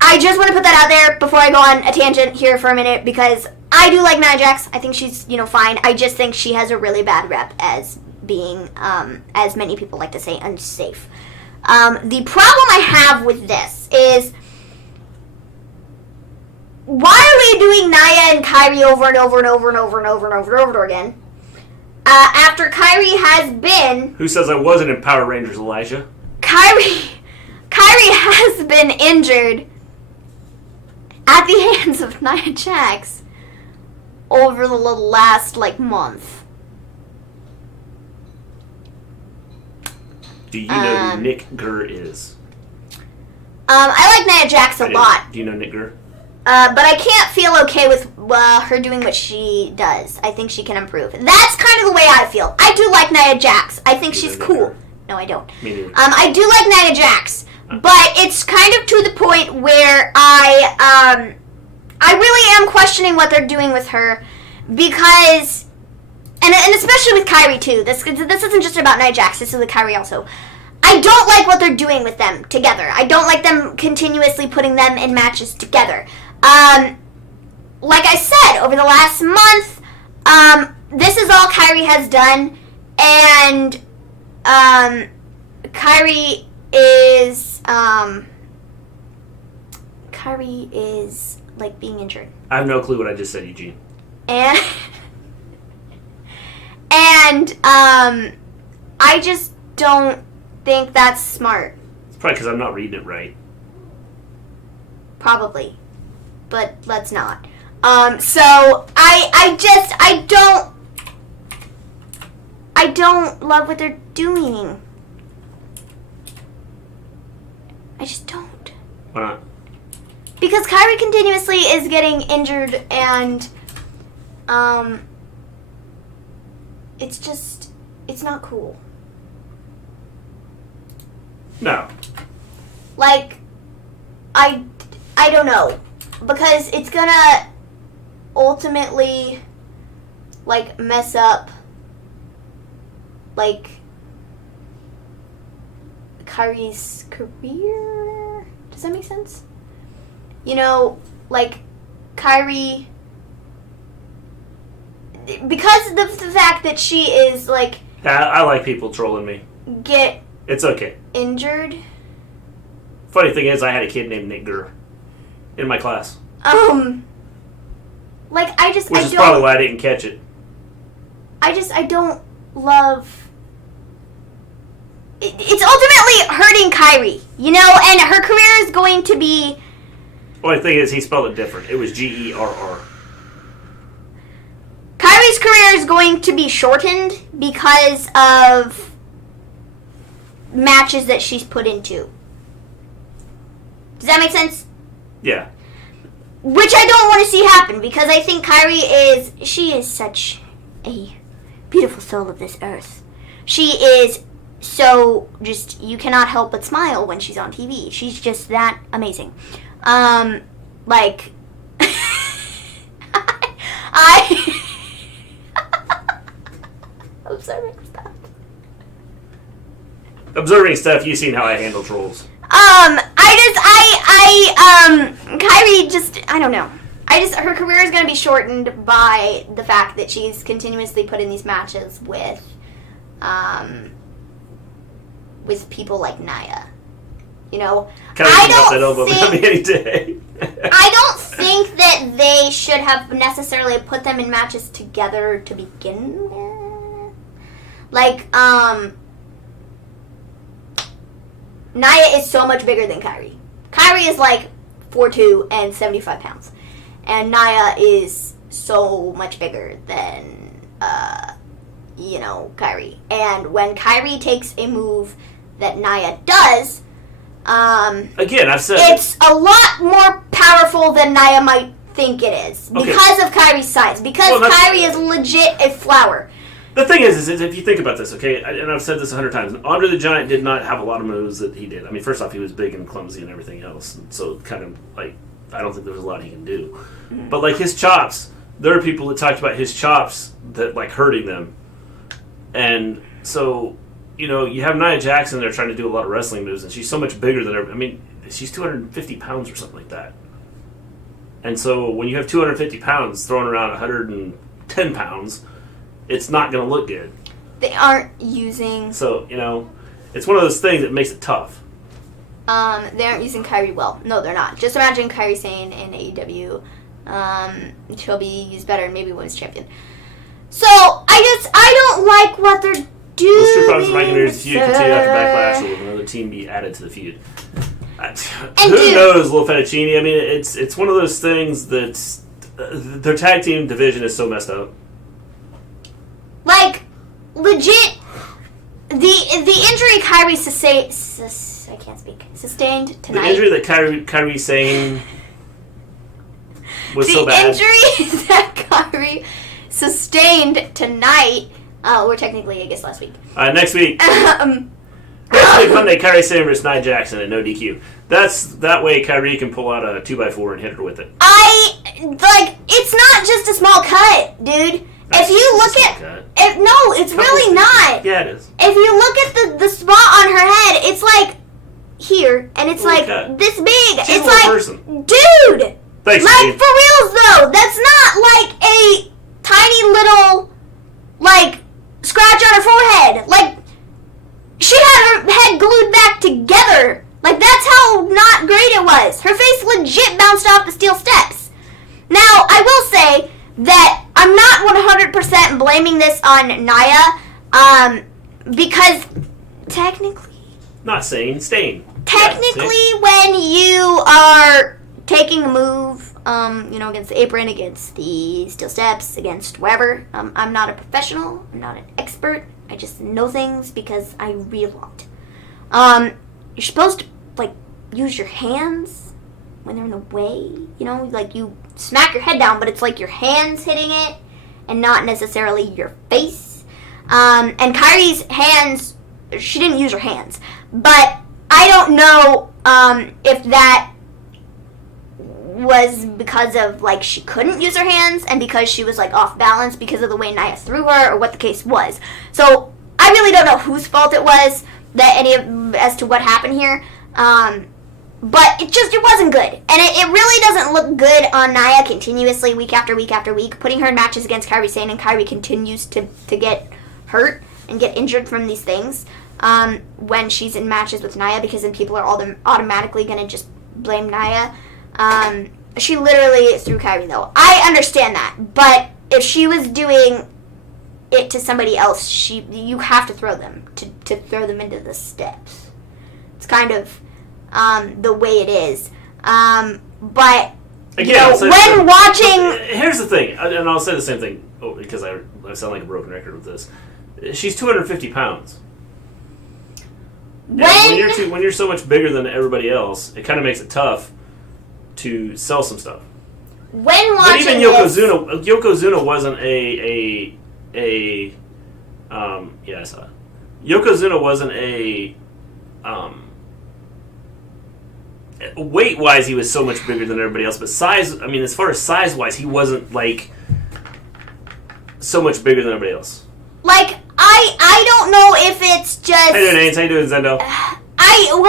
I just want to put that out there before I go on a tangent here for a minute, because I do like Nia Jax. I think she's, fine. I just think she has a really bad rep as being, as many people like to say, unsafe. The problem I have with this is, why are we doing Nia and Kairi over and over and over and over and over and over and over again? After Kairi has been... Who says I wasn't in Power Rangers, Elijah? Kairi has been injured at the hands of Nia Jax over the last, month. Do you know who Nick Gurr is? I like Nia Jax a lot. Do you know Nick Gurr? But I can't feel okay with her doing what she does. I think she can improve. That's kind of the way I feel. I do like Nia Jax. I think she's cool. No, I don't. Me neither. I do like Nia Jax, but it's kind of to the point where I really am questioning what they're doing with her, because, and especially with Kairi too. This isn't just about Nia Jax. This is with Kairi also. I don't like what they're doing with them together. I don't like them continuously putting them in matches together. Like I said, over the last month, this is all Kairi has done, and Kairi is being injured. I have no clue what I just said, Eugene. And I just don't think that's smart. It's probably because I'm not reading it right. Probably. But let's not. So I don't love what they're doing. I just don't. Why not? Because Kairi continuously is getting injured, and it's not cool. No. I don't know. Because it's gonna ultimately, mess up, Kairi's career? Does that make sense? Kairi, because of the fact that she is, I like people trolling me. It's okay. Injured. Funny thing is, I had a kid named Nick Gurr in my class. Which is probably why I didn't catch it. I don't love... It's ultimately hurting Kairi, and her career is going to be... Only thing is, he spelled it different. It was Gerr. Kairi's career is going to be shortened because of matches that she's put into. Does that make sense? Yeah. Which I don't want to see happen, because I think Kairi is such a beautiful soul of this earth. She is so just, you cannot help but smile when she's on TV. She's just that amazing. I'm observing stuff. Observing stuff, you've seen how I handle trolls. Kairi just, I don't know. Her career is going to be shortened by the fact that she's continuously put in these matches with people like Nia. I don't think that they should have necessarily put them in matches together to begin with. Nia is so much bigger than Kairi. Kairi is 4'2" and 75 pounds. And Nia is so much bigger than Kairi. And when Kairi takes a move that Nia does, again, I've said it's a lot more powerful than Nia might think it is because of Kairi's size. Because Kairi is legit a flower. The thing is if you think about this, okay, and I've said this 100 times, Andre the Giant did not have a lot of moves that he did. I mean, first off, he was big and clumsy and everything else, and so kind of like I don't think there was a lot he can do. Mm-hmm. But like his chops, there are people that talked about his chops that like hurting them, and so you have Nia Jackson there trying to do a lot of wrestling moves, and she's so much bigger than her. I mean, she's 250 pounds or something like that, and so when you have 250 pounds thrown around 110 pounds. It's not going to look good. They aren't using... So, it's one of those things that makes it tough. They aren't using Kairi well. No, they're not. Just imagine Kairi Sane in AEW. She'll be used better and maybe women's champion. So, I don't like what they're doing. Those two problems might continue the feud continue after Backlash, or will another team be added to the feud? Who knows, Little Fettuccine? I mean, it's one of those things that's... their tag team division is so messed up. Like, legit, the injury Kairi sustained tonight. The injury that Kairi Sane was so bad. The injury that Kairi sustained tonight, or technically, I guess, last week. Next week. Next week, Monday, Kairi Sane versus Nia Jackson at no DQ. That way Kairi can pull out a 2x4 and hit her with it. It's not just a small cut, dude. If you look at... it's really not. Yeah, it is. If you look at the spot on her head, it's like here, and it's like this big. She's it's a like, person. Dude! Thanks, like, Steve. for reals, though, that's not like a tiny little, like, scratch on her forehead. Like, she had her head glued back together. Like, that's how not great it was. Her face legit bounced off the steel steps. Now, I will say that I'm not 100% blaming this on Nia, because technically... Not saying, staying. Technically, when you are taking a move, against the apron, against the steel steps, against wherever, I'm not a professional, I'm not an expert, I just know things because I read a lot. You're supposed to, use your hands when they're in the way, you smack your head down, but it's like your hands hitting it and not necessarily your face. And Kairi's hands, she didn't use her hands, but I don't know if that was because of, she couldn't use her hands and because she was, off balance because of the way Nia threw her or what the case was. So I really don't know whose fault it was as to what happened here. But it wasn't good. And it really doesn't look good on Nia continuously week after week after week. Putting her in matches against Kairi Sane, and Kairi continues to get hurt and get injured from these things when she's in matches with Nia, because then people are automatically going to just blame Nia. She literally threw Kairi, though. I understand that. But if she was doing it to somebody else, you have to throw them, to throw them into the steps. It's kind of... the way it is. But, again, when watching... Here's the thing, and I'll say the same thing, because I sound like a broken record with this. She's 250 pounds. When you're so much bigger than everybody else, it kind of makes it tough to sell some stuff. When watching but even Yokozuna wasn't I saw it. Yokozuna wasn't weight-wise, he was so much bigger than everybody else, but as far as size-wise, he wasn't, so much bigger than everybody else. I don't know if it's just... How you doing, Ains? How you doing, Zendo?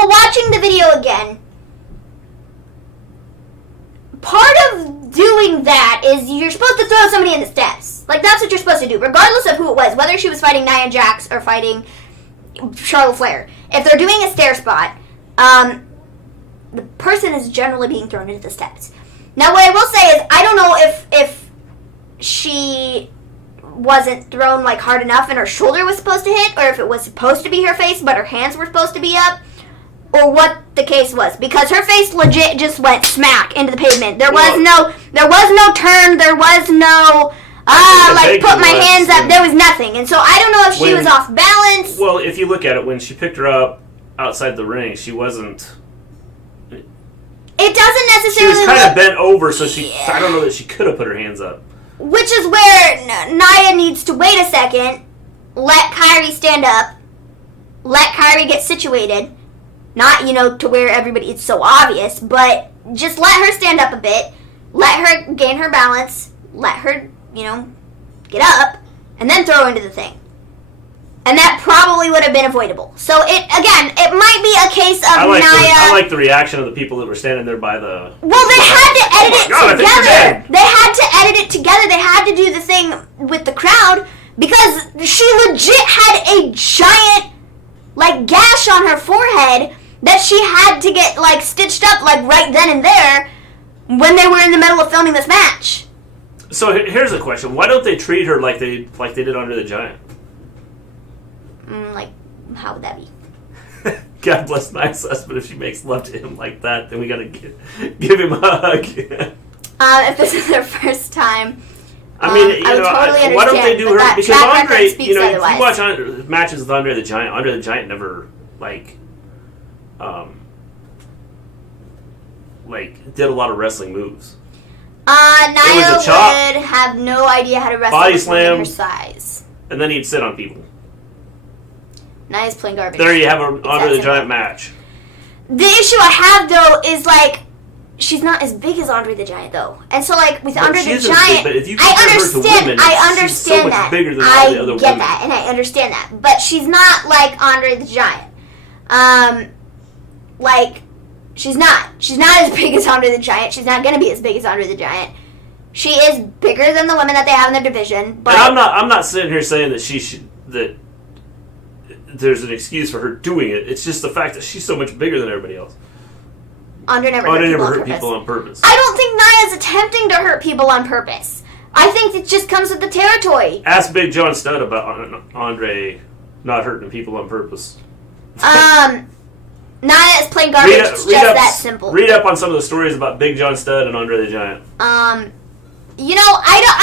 Watching the video again, part of doing that is you're supposed to throw somebody in the steps. That's what you're supposed to do, regardless of who it was, whether she was fighting Nia Jax or fighting Charlotte Flair. If they're doing a stair spot, the person is generally being thrown into the steps. Now, what I will say is, I don't know if she wasn't thrown hard enough and her shoulder was supposed to hit, or if it was supposed to be her face but her hands were supposed to be up, or what the case was, because her face legit just went smack into the pavement. There was no turn. There was no put my hands up. There was nothing. And so I don't know if she was off balance. Well, if you look at it, when she picked her up outside the ring, she wasn't... It doesn't necessarily She was kind of bent over, so I don't know that she could have put her hands up. Which is where Nia needs to wait a second, let Kairi stand up, let Kairi get situated. Not, to where it's so obvious, but just let her stand up a bit, let her gain her balance, let her, get up, and then throw her into the thing. And that probably would have been avoidable. So, it might be a case of Nia... I like the reaction of the people that were standing there by the... Well, they had to edit it together. They had to edit it together. They had to do the thing with the crowd because she legit had a giant, gash on her forehead that she had to get, stitched up, right then and there when they were in the middle of filming this match. So, here's a question. Why don't they treat her like they did Andre the Giant? How would that be? God bless Nice Us, but if she makes love to him like that, then we gotta give him a hug. If this is their first time, I mean, I would totally understand. Why don't they do her? Because Andre, if you otherwise. watch matches with Andre the Giant never did a lot of wrestling moves. Nia would have no idea how to wrestle body with slam, her size. And then he'd sit on people. Nia's playing garbage. There you have an Andre the Giant match. The issue I have, though, is, she's not as big as Andre the Giant, though. And so, with Andre the Giant, big, but if you I understand she's so much that. bigger than all the other I get women. that, and I understand that. But she's not like Andre the Giant. She's not. She's not as big as Andre the Giant. She's not going to be as big as Andre the Giant. She is bigger than the women that they have in their division. But and I'm not sitting here saying that there's an excuse for her doing it. It's just the fact that she's so much bigger than everybody else. Andre never hurt people on purpose. I don't think Nia's attempting to hurt people on purpose. I think it just comes with the territory. Ask Big John Studd about Andre not hurting people on purpose. Nia is playing garbage. It's just that simple. Read up on some of the stories about Big John Studd and Andre the Giant. I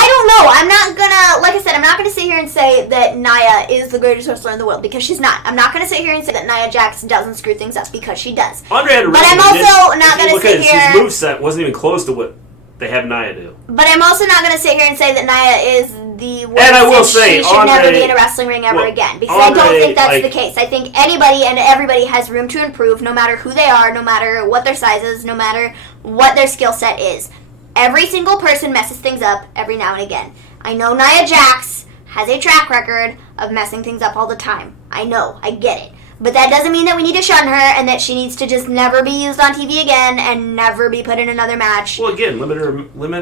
don't know. I'm not gonna, like I said, I'm not gonna sit here and say that Nia is the greatest wrestler in the world because she's not. I'm not gonna sit here and say that Nia Jax doesn't screw things up because she does. Andre had a but I'm also not gonna sit here. His moveset wasn't even close to what they have Nia do. But I'm also not gonna sit here and say that Nia is the worst. And I will say, she should never be in a wrestling ring ever again because I don't think that's the case. I think anybody and everybody has room to improve, no matter who they are, no matter what their size is, no matter what their skill set is. Every single person messes things up every now and again. I know Nia Jax has a track record of messing things up all the time. I know, I get it. But that doesn't mean that we need to shun her and that she needs to just never be used on TV again and never be put in another match. Well, again, limit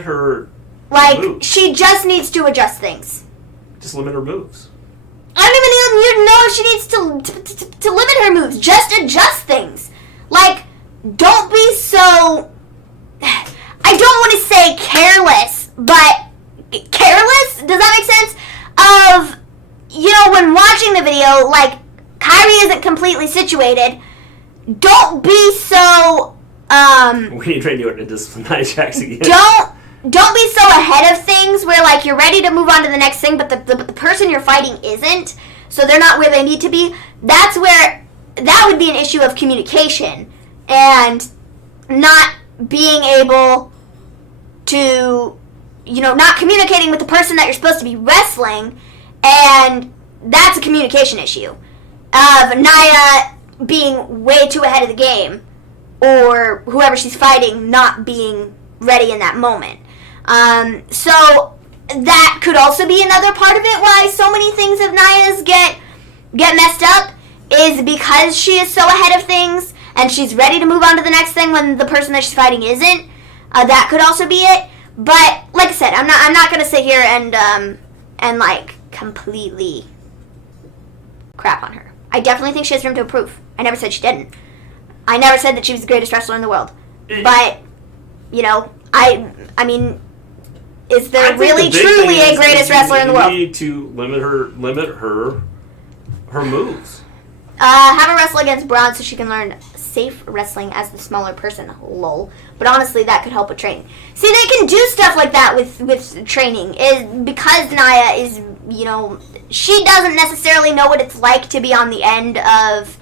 her moves. She just needs to adjust things. Just limit her moves. I don't even know if she needs to limit her moves. Just adjust things. Don't be so... I don't want to say careless, but careless? Does that make sense? When watching the video, Kairi isn't completely situated. Don't be so, We need to train you to discipline Nia Jax again. Don't be so ahead of things where, you're ready to move on to the next thing, but the person you're fighting isn't, so they're not where they need to be. That's where, that would be an issue of communication, and not being able to, not communicating with the person that you're supposed to be wrestling, and that's a communication issue of Nia being way too ahead of the game, or whoever she's fighting not being ready in that moment. So that could also be another part of it, why so many things of Nia's get messed up, is because she is so ahead of things, and she's ready to move on to the next thing when the person that she's fighting isn't. That could also be it. But like I said, I'm not gonna sit here and completely crap on her. I definitely think she has room to improve. I never said she didn't. I never said that she was the greatest wrestler in the world. But I mean, is there really truly a greatest wrestler in the world? You need to limit her moves. Have her wrestle against Braun so she can learn safe wrestling as the smaller person. Lol. But honestly, that could help with training. See, they can do stuff like that with training. Is because Nia is, she doesn't necessarily know what it's like to be on the end of,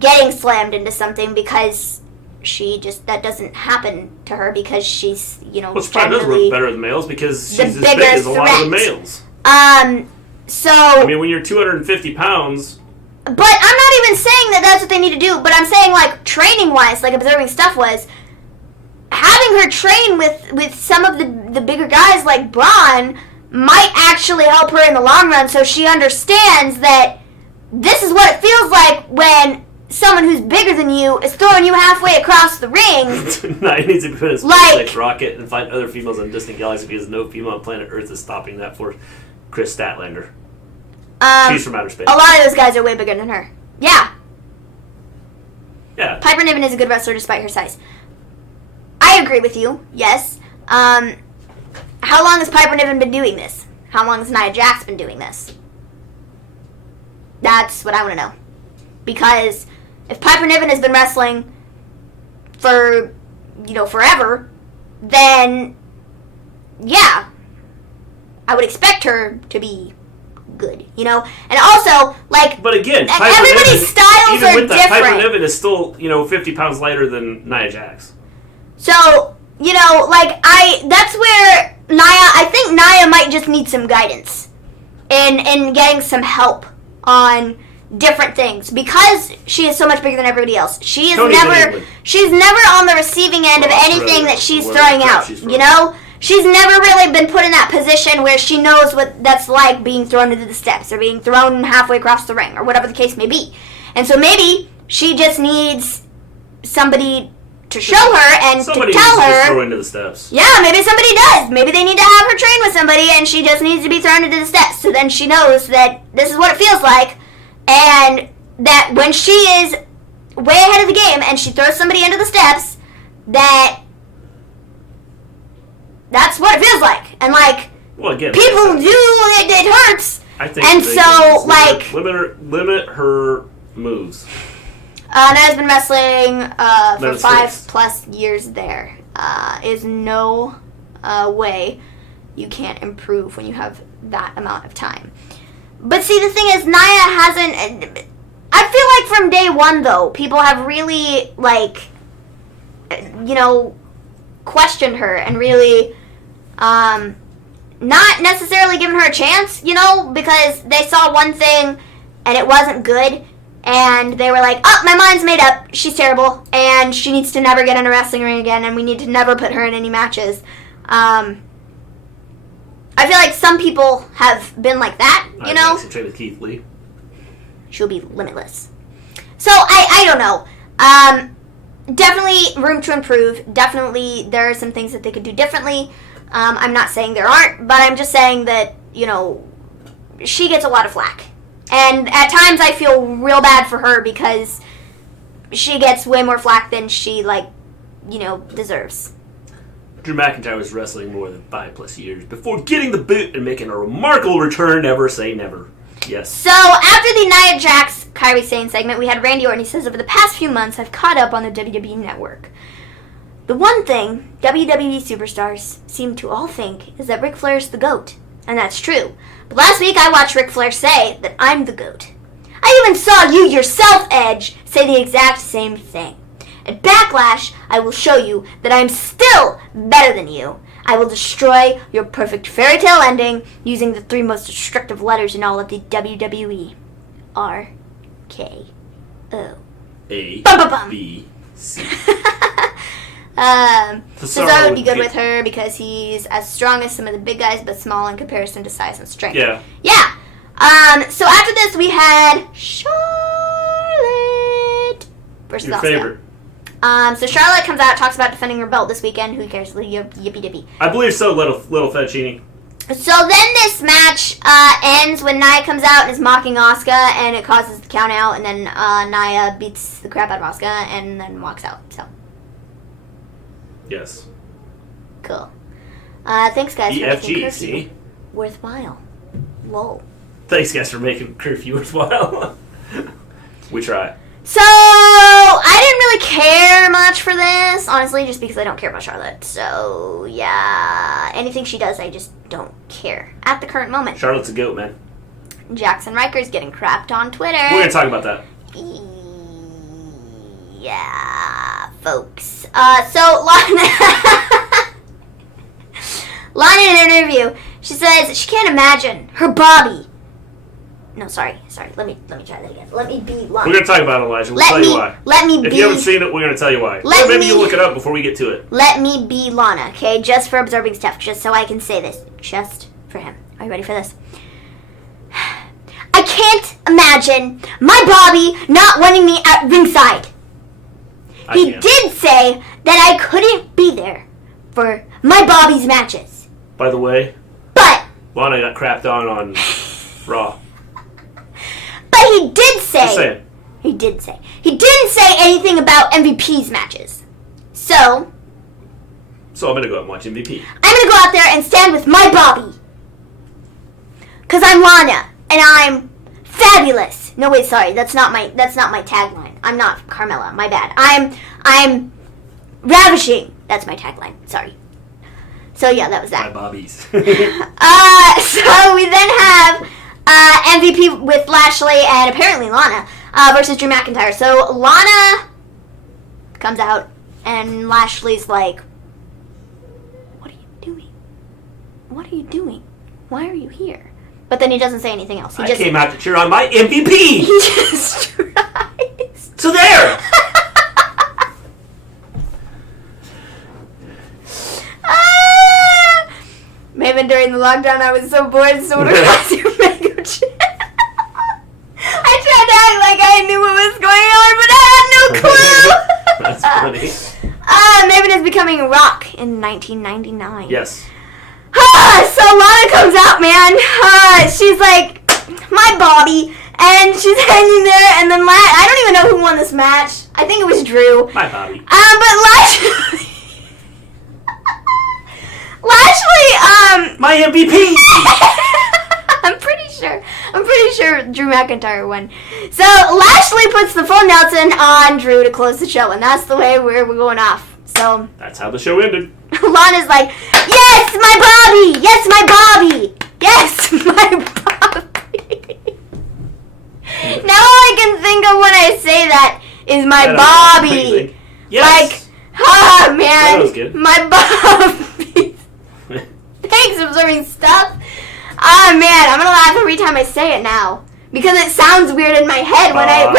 getting slammed into something because that doesn't happen to her because she's, Well, it probably does work better with males because she's as big as a lot of the males. So... I mean, when you're 250 pounds... But I'm not even saying that that's what they need to do, but I'm saying, like, training-wise, like observing stuff was, having her train with some of the bigger guys like Braun might actually help her in the long run so she understands that this is what it feels like when someone who's bigger than you is throwing you halfway across the ring. No, he needs to put his like rocket and find other females in distant galaxies because no female on planet Earth is stopping that for Chris Statlander. She's from outer space. A lot of those guys are way bigger than her. Yeah. Yeah. Piper Niven is a good wrestler despite her size. I agree with you, yes. How long has Piper Niven been doing this? How long has Nia Jax been doing this? That's what I want to know. Because if Piper Niven has been wrestling for, forever, then, yeah, I would expect her to be good, And also, like, but again, everybody's styles even are with that, different. Piper Niven is still, 50 pounds lighter than Nia Jax. So, that's where I think Nia might just need some guidance in getting some help on different things because she is so much bigger than everybody else. She's never on the receiving end of anything that she's throwing out, She's never really been put in that position where she knows what that's like being thrown into the steps or being thrown halfway across the ring or whatever the case may be. And so maybe she just needs somebody to show her and somebody to tell her. Throw into the steps. Yeah, maybe somebody does. Maybe they need to have her train with somebody and she just needs to be thrown into the steps. So then she knows that this is what it feels like and that when she is way ahead of the game and she throws somebody into the steps, that's what it feels like. And, well, again, people do, it hurts. I think and so, limit her moves. Nia's been wrestling for That's 5+ years there. Is no way you can't improve when you have that amount of time. But see, the thing is, Nia hasn't... I feel like from day one, though, people have really, questioned her and really not necessarily given her a chance, because they saw one thing and it wasn't good and they were like, oh, my mind's made up, she's terrible and she needs to never get in a wrestling ring again and we need to never put her in any matches. I feel like some people have been like that, I actually trained with Keith Lee. She'll be limitless. So I don't know. Definitely room to improve. Definitely there are some things that they could do differently. I'm not saying there aren't, but I'm just saying that, she gets a lot of flack. And at times I feel real bad for her because she gets way more flack than she, deserves. Drew McIntyre was wrestling more than 5+ years before getting the boot and making a remarkable return. Never say never. Yes. So, after the Nia Jax, Kairi Sane segment, we had Randy Orton. He says, over the past few months, I've caught up on the WWE Network. The one thing WWE superstars seem to all think is that Ric Flair's the GOAT. And that's true. But last week, I watched Ric Flair say that I'm the GOAT. I even saw you yourself, Edge, say the exact same thing. At Backlash, I will show you that I'm still better than you. I will destroy your perfect fairy tale ending using the 3 most destructive letters in all of the WWE. R-K-O. A-B-C. Cesaro would be good with her because he's as strong as some of the big guys, but small in comparison to size and strength. Yeah. Yeah. So after this, we had Charlotte versus Your Asuka. favorite. So Charlotte comes out, talks about defending her belt this weekend. Who cares? Yippee-dippy. I believe so, little fettuccine. So then this match ends when Nia comes out and is mocking Asuka, and it causes the count out, and then Nia beats the crap out of Asuka and then walks out. So. Yes. Cool. Thanks, guys, for making EFG, curfew see? worthwhile. Lol. Thanks, guys, for making curfew worthwhile. We try. So, I didn't really care much for this, honestly, just because I don't care about Charlotte. So, yeah, anything she does, I just don't care at the current moment. Charlotte's a goat, man. Jackson Riker's getting crapped on Twitter. We're going to talk about that. Yeah, folks. So, Lana in an interview, she says she can't imagine her body. No, sorry. Let me try that again. Let me be Lana. We're going to talk about Elijah. We'll tell you why. If you haven't seen it, we're going to tell you why. Or maybe you look it up before we get to it. Let me be Lana, okay? Just for absorbing stuff. Just so I can say this. Just for him. Are you ready for this? I can't imagine my Bobby not wanting me at ringside. He did say that I couldn't be there for my Bobby's matches. By the way, but Lana got crapped on Raw. But he did say... Just saying. He did say. He didn't say anything about MVP's matches. So I'm going to go out and watch MVP. I'm going to go out there and stand with my Bobby. Because I'm Lana. And I'm fabulous. No, wait, sorry. That's not my tagline. I'm not Carmella. My bad. I'm ravishing. That's my tagline. Sorry. So, yeah, that was that. My Bobbies. So we then have MVP with Lashley and apparently Lana versus Drew McIntyre. So Lana comes out and Lashley's like, "What are you doing? What are you doing? Why are you here?" But then he doesn't say anything else. I came out to cheer on my MVP. He just tries. So there. Maven, during the lockdown, I was so bored, so would across your mango chip. I tried to act like I knew what was going on, but I had no clue. That's funny. Maven is becoming Rock in 1999. Yes. So Lana comes out, man. She's like, my Bobby, and she's hanging there, and then I don't even know who won this match. I think it was Drew. My Bobby. But Lashley, my MVP. I'm pretty sure Drew McIntyre won. So Lashley puts the full Nelson on Drew to close the show, and that's the way we're going off. So that's how the show ended. Lana's like, yes, my Bobby! Yes, my Bobby! Yes, my Bobby! Now all I can think of when I say that is my Bobby. Yes. Like, man. That was good. My Bobby. Thanks, observing stuff. Man, I'm gonna laugh every time I say it now because it sounds weird in my head when I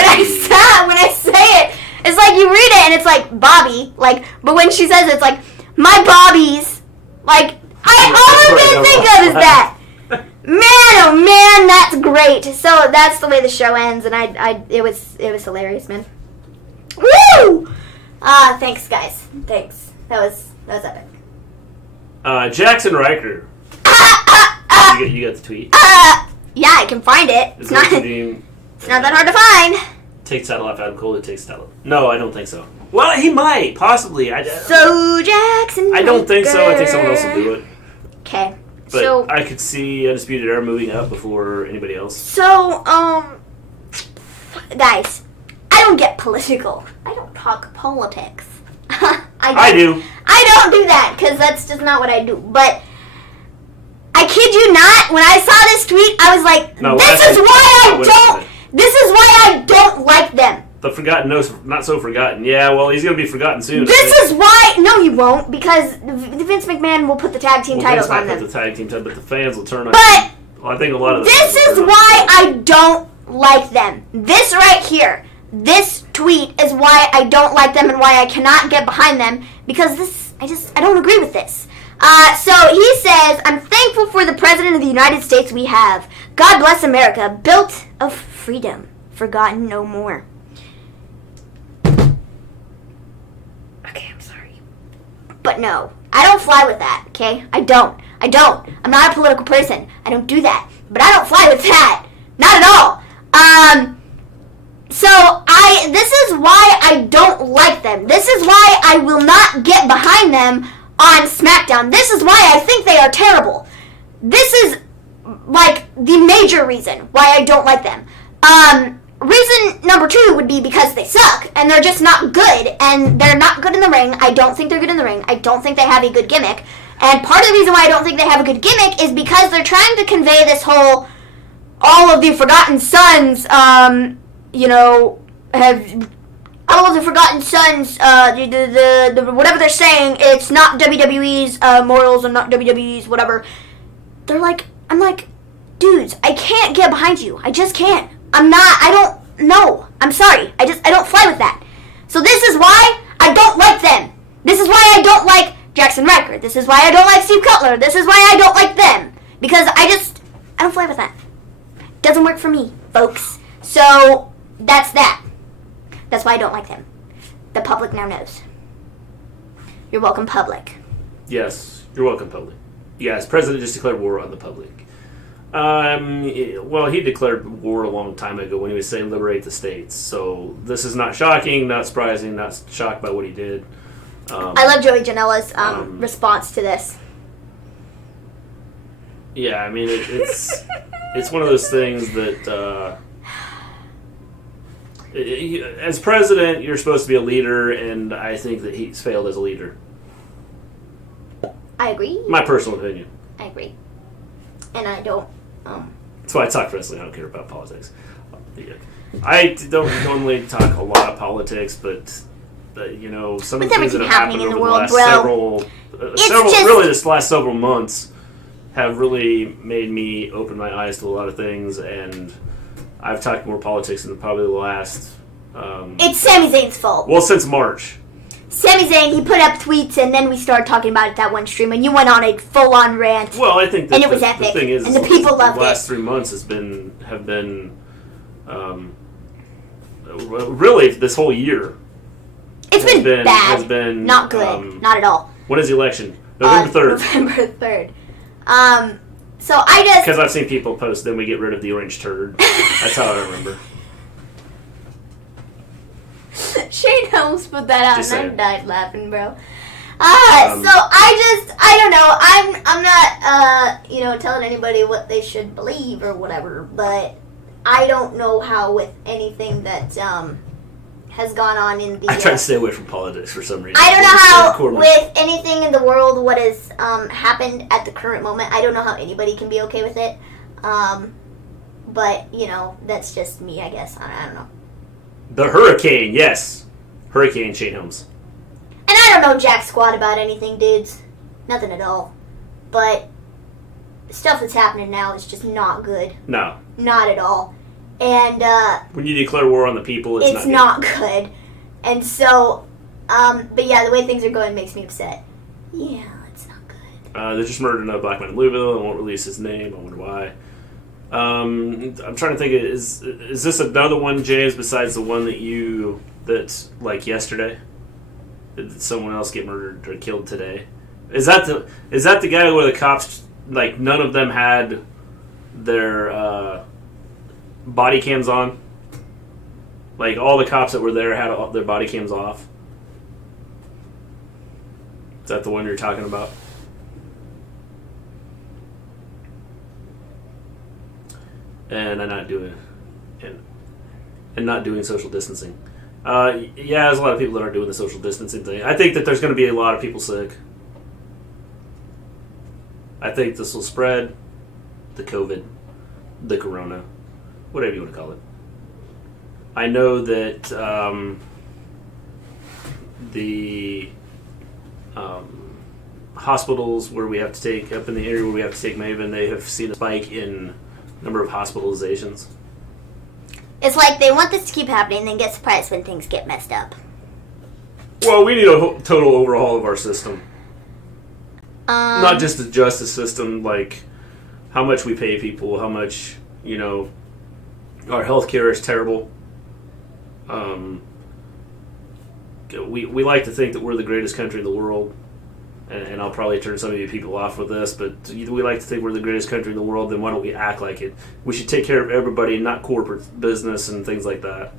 say it. It's like you read it and it's like Bobby, like, but when she says it, it's like my Bobbies. Like all I can think of is that. Man, oh man, that's great. So that's the way the show ends, and it was hilarious, man. Woo! Thanks, guys. Thanks. That was epic. Jackson Riker. You got the tweet. Yeah, I can find it. It's not that hard to find. Take title off Adam Cole. It takes title. No, I don't think so. Well, he might possibly. So Jackson. I don't think so. I think someone else will do it. Okay. But so I could see Undisputed Era moving up before anybody else. So guys, I don't get political. I don't talk politics. I do. I don't do that because that's just not what I do. But I kid you not, when I saw this tweet, I was like, this is why I don't like them. The forgotten, no, not so forgotten. Yeah, well, he's going to be forgotten soon. This is why, no, he won't, because Vince McMahon will put the tag team titles on them. Put the tag team title, but the fans will turn on. But I think a lot of this is why I don't like them. This right here, this tweet is why I don't like them and why I cannot get behind them, because I don't agree with this. So he says, I'm thankful for the President of the United States we have. God bless America, built of freedom, forgotten no more. Okay, I'm sorry. But no, I don't fly with that, okay? I don't. I'm not a political person. I don't do that. But I don't fly with that. Not at all. This is why I don't like them. This is why I will not get behind them on SmackDown. This is why I think they are terrible. This is, like, the major reason why I don't like them. reason number 2 would be because they suck, and they're just not good, and they're not good in the ring. I don't think they're good in the ring. I don't think they have a good gimmick. And part of the reason why I don't think they have a good gimmick is because they're trying to convey this whole, all of the Forgotten Sons, have... All of the Forgotten Sons, the whatever they're saying, it's not WWE's morals and not WWE's whatever. I'm like, dudes, I can't get behind you. I just can't. I don't know. I'm sorry. I don't fly with that. So this is why I don't like them. This is why I don't like Jackson Riker. This is why I don't like Steve Cutler. This is why I don't like them. Because I don't fly with that. Doesn't work for me, folks. So that's that. That's why I don't like them. The public now knows. You're welcome, public. Yes, you're welcome, public. Yes, President just declared war on the public. Well, he declared war a long time ago when he was saying liberate the states. So this is not shocking, not surprising, not shocked by what he did. I love Joey Janela's response to this. Yeah, I mean, it's one of those things that... as president, you're supposed to be a leader, and I think that he's failed as a leader. I agree. My personal opinion. I agree. And I don't... That's why I talk wrestling. I don't care about politics. I don't normally talk a lot of politics, but some of the things that have happened over the last this last several months have really made me open my eyes to a lot of things, and I've talked more politics in probably the last... it's Sami Zayn's fault. Well, since March. Sami Zayn, he put up tweets, and then we started talking about it that one stream, and you went on a full-on rant. Well, I think that and it was epic, the thing is, and the people loved it. The last 3 months have been really this whole year. It's been bad. Has been not good. Not at all. When is the election? November 3rd. November 3rd. So I just... Because I've seen people post, then we get rid of the orange turd. That's how I remember. Shane Helms put that out, and I died laughing, bro. So I don't know. I'm not, telling anybody what they should believe or whatever, but I don't know how with anything that has gone on in the... I try to stay away from politics for some reason. I don't know how with anything in the world what has happened at the current moment. I don't know how anybody can be okay with it. But, that's just me, I guess. I don't know. The Hurricane, yes. Hurricane Shane Helms. And I don't know jack squat about anything, dudes. Nothing at all. But stuff that's happening now is just not good. No. Not at all. And when you declare war on the people, it's not good. And so, but yeah, the way things are going makes me upset. Yeah, it's not good. They just murdered a black man in Louisville. I won't release his name. I wonder why. I'm trying to think. Is this another one, James, besides the one that's like yesterday? Did someone else get murdered or killed today? Is that the guy where the cops, like, none of them had their body cams on? Like, all the cops that were there had their body cams off? Is that the one you're talking about? And I'm not doing social distancing. Yeah, there's a lot of people that are doing the social distancing thing. I think that there's going to be a lot of people sick. I think this will spread the COVID, the corona, whatever you want to call it. I know that the hospitals where we have to take, up in the area where we have to take Maven, they have seen a spike in number of hospitalizations. It's like they want this to keep happening and then get surprised when things get messed up. Well, we need a total overhaul of our system. Not just the justice system, like how much we pay people, how much, our healthcare is terrible. We like to think that we're the greatest country in the world. And I'll probably turn some of you people off with this, but we like to think we're the greatest country in the world, then why don't we act like it? We should take care of everybody, not corporate business and things like that.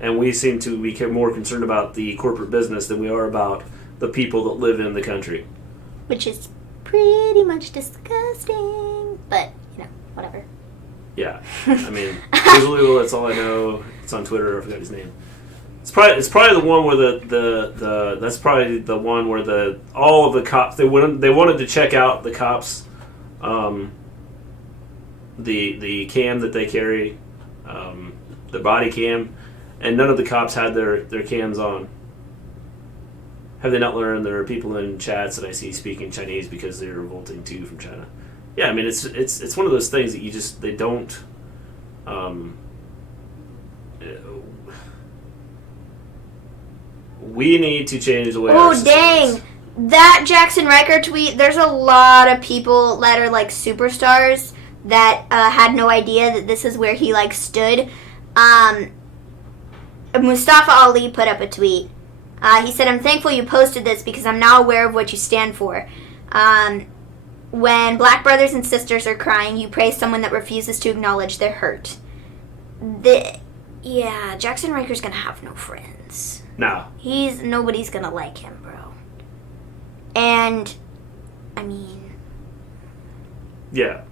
And we seem to be more concerned about the corporate business than we are about the people that live in the country. Which is pretty much disgusting, but, whatever. Yeah. I mean, Weasel, that's all I know. It's on Twitter. I forgot his name. It's probably the one where the that's probably the one where all of the cops they wanted to check out the cops, the cam that they carry, the body cam, and none of the cops had their cams on. Have they not learned there are people in chats that I see speaking Chinese because they're revolting too from China? Yeah, I mean it's one of those things that they don't. We need to change the way. Oh dang! That Jackson Riker tweet. There's a lot of people that are like superstars that had no idea that this is where he like stood. Mustafa Ali put up a tweet. He said, "I'm thankful you posted this because I'm now aware of what you stand for. When black brothers and sisters are crying, you praise someone that refuses to acknowledge their hurt." Yeah, Jackson Riker's gonna have no friends. No. Nobody's gonna like him, bro. And, I mean... Yeah.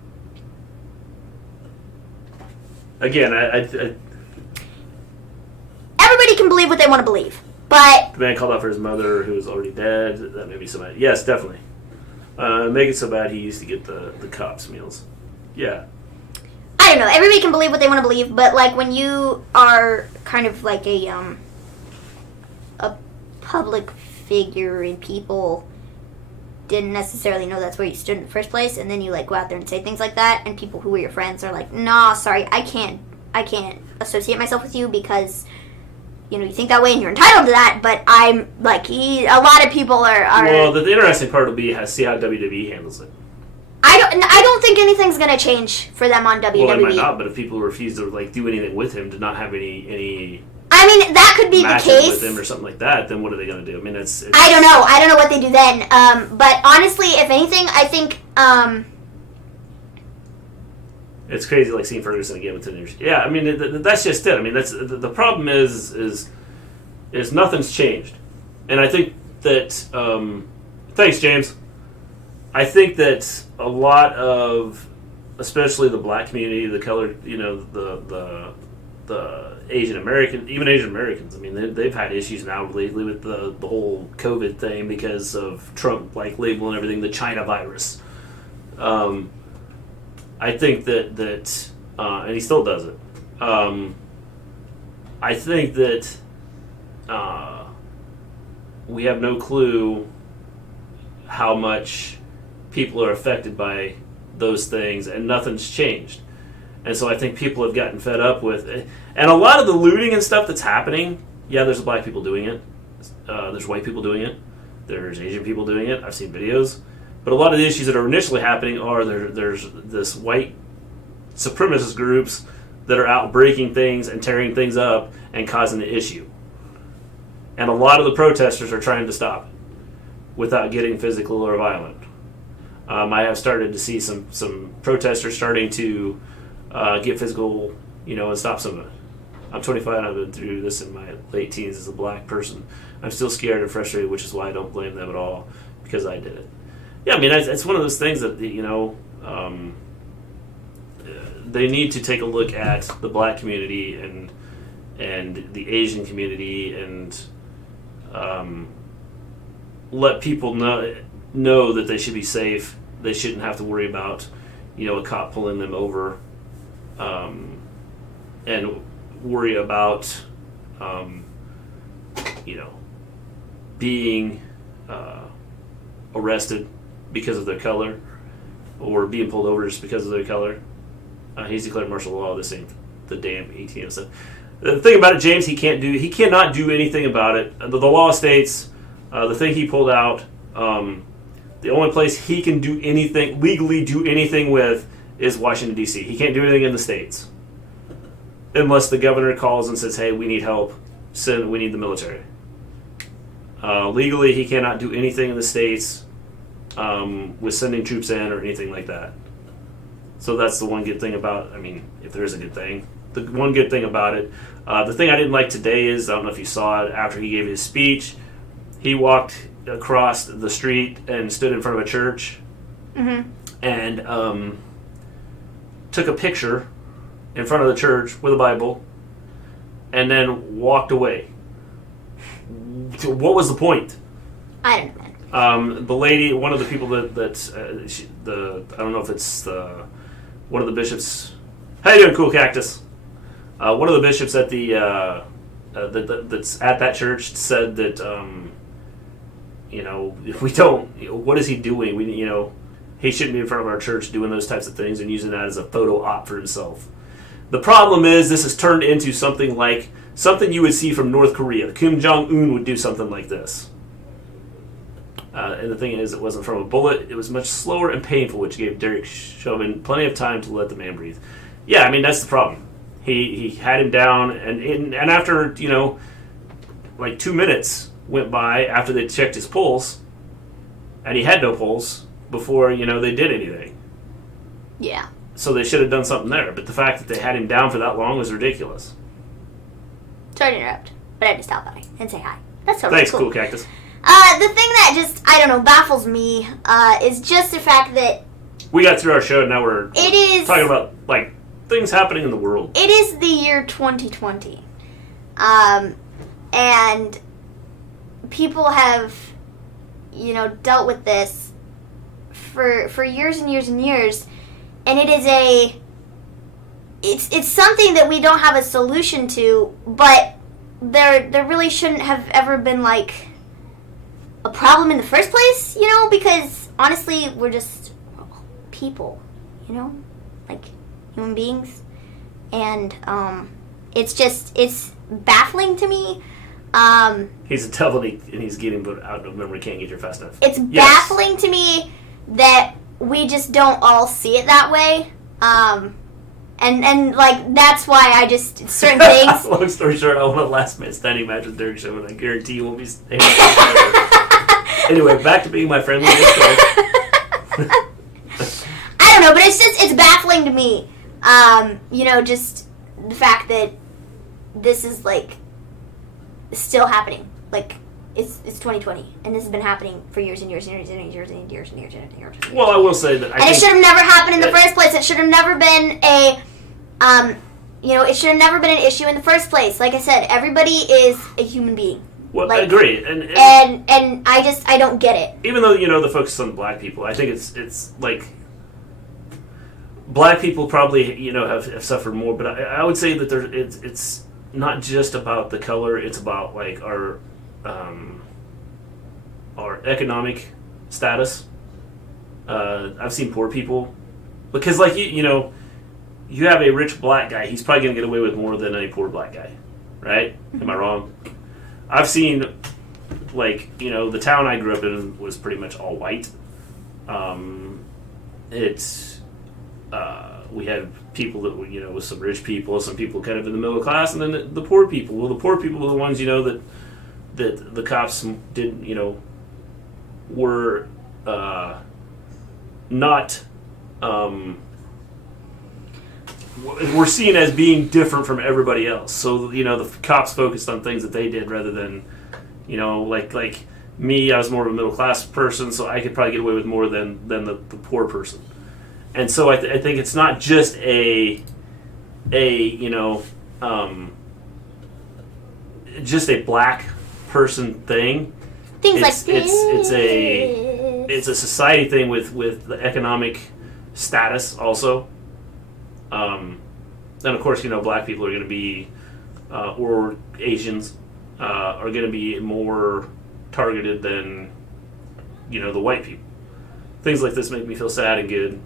Again, I everybody can believe what they want to believe, but... The man called out for his mother, who was already dead. That made me so mad. Yes, definitely. Make it so bad he used to get the cops' meals. Yeah. I don't know. Everybody can believe what they want to believe, but, like, when you are kind of like a public figure and people didn't necessarily know that's where you stood in the first place, and then you like go out there and say things like that, and people who were your friends are like, "Nah, sorry, I can't associate myself with you because you think that way and you're entitled to that." But I'm like, a lot of people are. Well, the interesting part will be see how WWE handles it. I don't think anything's gonna change for them on WWE. Well, it might not, but if people refuse to like do anything with him, to not have any. I mean, that could be the case with him or something like that. Then what are they going to do? I mean, it's I don't know. I don't know what they do then. But honestly, if anything, I think it's crazy, like seeing Ferguson again with 10 years. Yeah, I mean, that's just it. I mean, that's the problem is nothing's changed, and I think that. Thanks, James. I think that a lot of, especially the black community, the colored, the Asian American, even Asian Americans. I mean, they've had issues now lately with the whole COVID thing because of Trump labeling everything the China virus. I think that and he still does it. I think that we have no clue how much people are affected by those things, and nothing's changed. And so I think people have gotten fed up with it. And a lot of the looting and stuff that's happening, yeah, there's black people doing it. There's white people doing it. There's Asian people doing it. I've seen videos. But a lot of the issues that are initially happening are there's this white supremacist groups that are out breaking things and tearing things up and causing the issue. And a lot of the protesters are trying to stop it without getting physical or violent. I have started to see some protesters starting to get physical, and stop some of it. I'm 25 and I've been through this in my late teens as a black person. I'm still scared and frustrated, which is why I don't blame them at all, because I did it. Yeah, I mean, it's one of those things that, they need to take a look at the black community and the Asian community and let people know that they should be safe. They shouldn't have to worry about, a cop pulling them over, and worry about, being arrested because of their color or being pulled over just because of their color. He's declared martial law. The damn ATM stuff. The thing about it, James, he cannot do anything about it. The law states the thing he pulled out. The only place he can legally do anything with is Washington, D.C. He can't do anything in the States. Unless the governor calls and says, hey, we need help. We need the military. Legally, he cannot do anything in the States with sending troops in or anything like that. So that's the one good thing about, if there is a good thing. The one good thing about it. The thing I didn't like today is, I don't know if you saw it, after he gave his speech, he walked across the street and stood in front of a church and took a picture in front of the church with a Bible and then walked away. What was the point? I don't know. The lady, one of the people I don't know if it's one of the bishops. How you doing, Cool Cactus? One of the bishops at that's at that church said that if we don't, what is he doing? He shouldn't be in front of our church doing those types of things and using that as a photo op for himself. The problem is this has turned into something you would see from North Korea. Kim Jong-un would do something like this. And the thing is, it wasn't from a bullet. It was much slower and painful, which gave Derek Chauvin plenty of time to let the man breathe. Yeah, I mean, that's the problem. He had him down, and after, 2 minutes went by after they checked his pulse, and he had no pulse before, they did anything. Yeah. So they should have done something there. But the fact that they had him down for that long was ridiculous. Sorry to interrupt, but I had to stop by and say hi. That's totally Thanks, cool. Cool Cactus. The thing that just, baffles me is just the fact that... We got through our show, and now we're talking about, things happening in the world. It is the year 2020. And people have, dealt with this for years and years and years. And it is it's something that we don't have a solution to, but there really shouldn't have ever been, a problem in the first place, because honestly, we're just people, human beings. And it's baffling to me. He's a devil and he's getting out of memory, can't get here fast enough. It's baffling to me that we just don't all see it that way. And that's why I just, certain things... Long story short, I want a last man standing match with Derek Chauvin. I guarantee you won't be staying. Anyway, back to being my friendly I don't know, but it's baffling to me. Just the fact that this is, still happening. It's 2020, and this has been happening for years and years and years and years and years and years and years. Well, I will say that it should have never happened in the first place. It should have never been it should have never been an issue in the first place. Like I said, everybody is a human being. Well, I agree, and I don't get it. Even though the focus on black people, I think it's black people probably have suffered more, but I would say that it's not just about the color. It's about our economic status. I've seen poor people because you have a rich black guy, he's probably going to get away with more than a poor black guy, right? Am I wrong? I've seen the town I grew up in was pretty much all white. We had people that were, with some rich people, some people kind of in the middle class, and then the poor people. Well, the poor people were the ones, that the cops didn't, were not, were seen as being different from everybody else. So, the cops focused on things that they did rather than, like me, I was more of a middle class person, so I could probably get away with more than the poor person. And so I think it's not just just a black person thing. Things it's a society thing with the economic status also. And of course, black people are going to be or Asians are going to be more targeted than the white people. Things like this make me feel sad and good.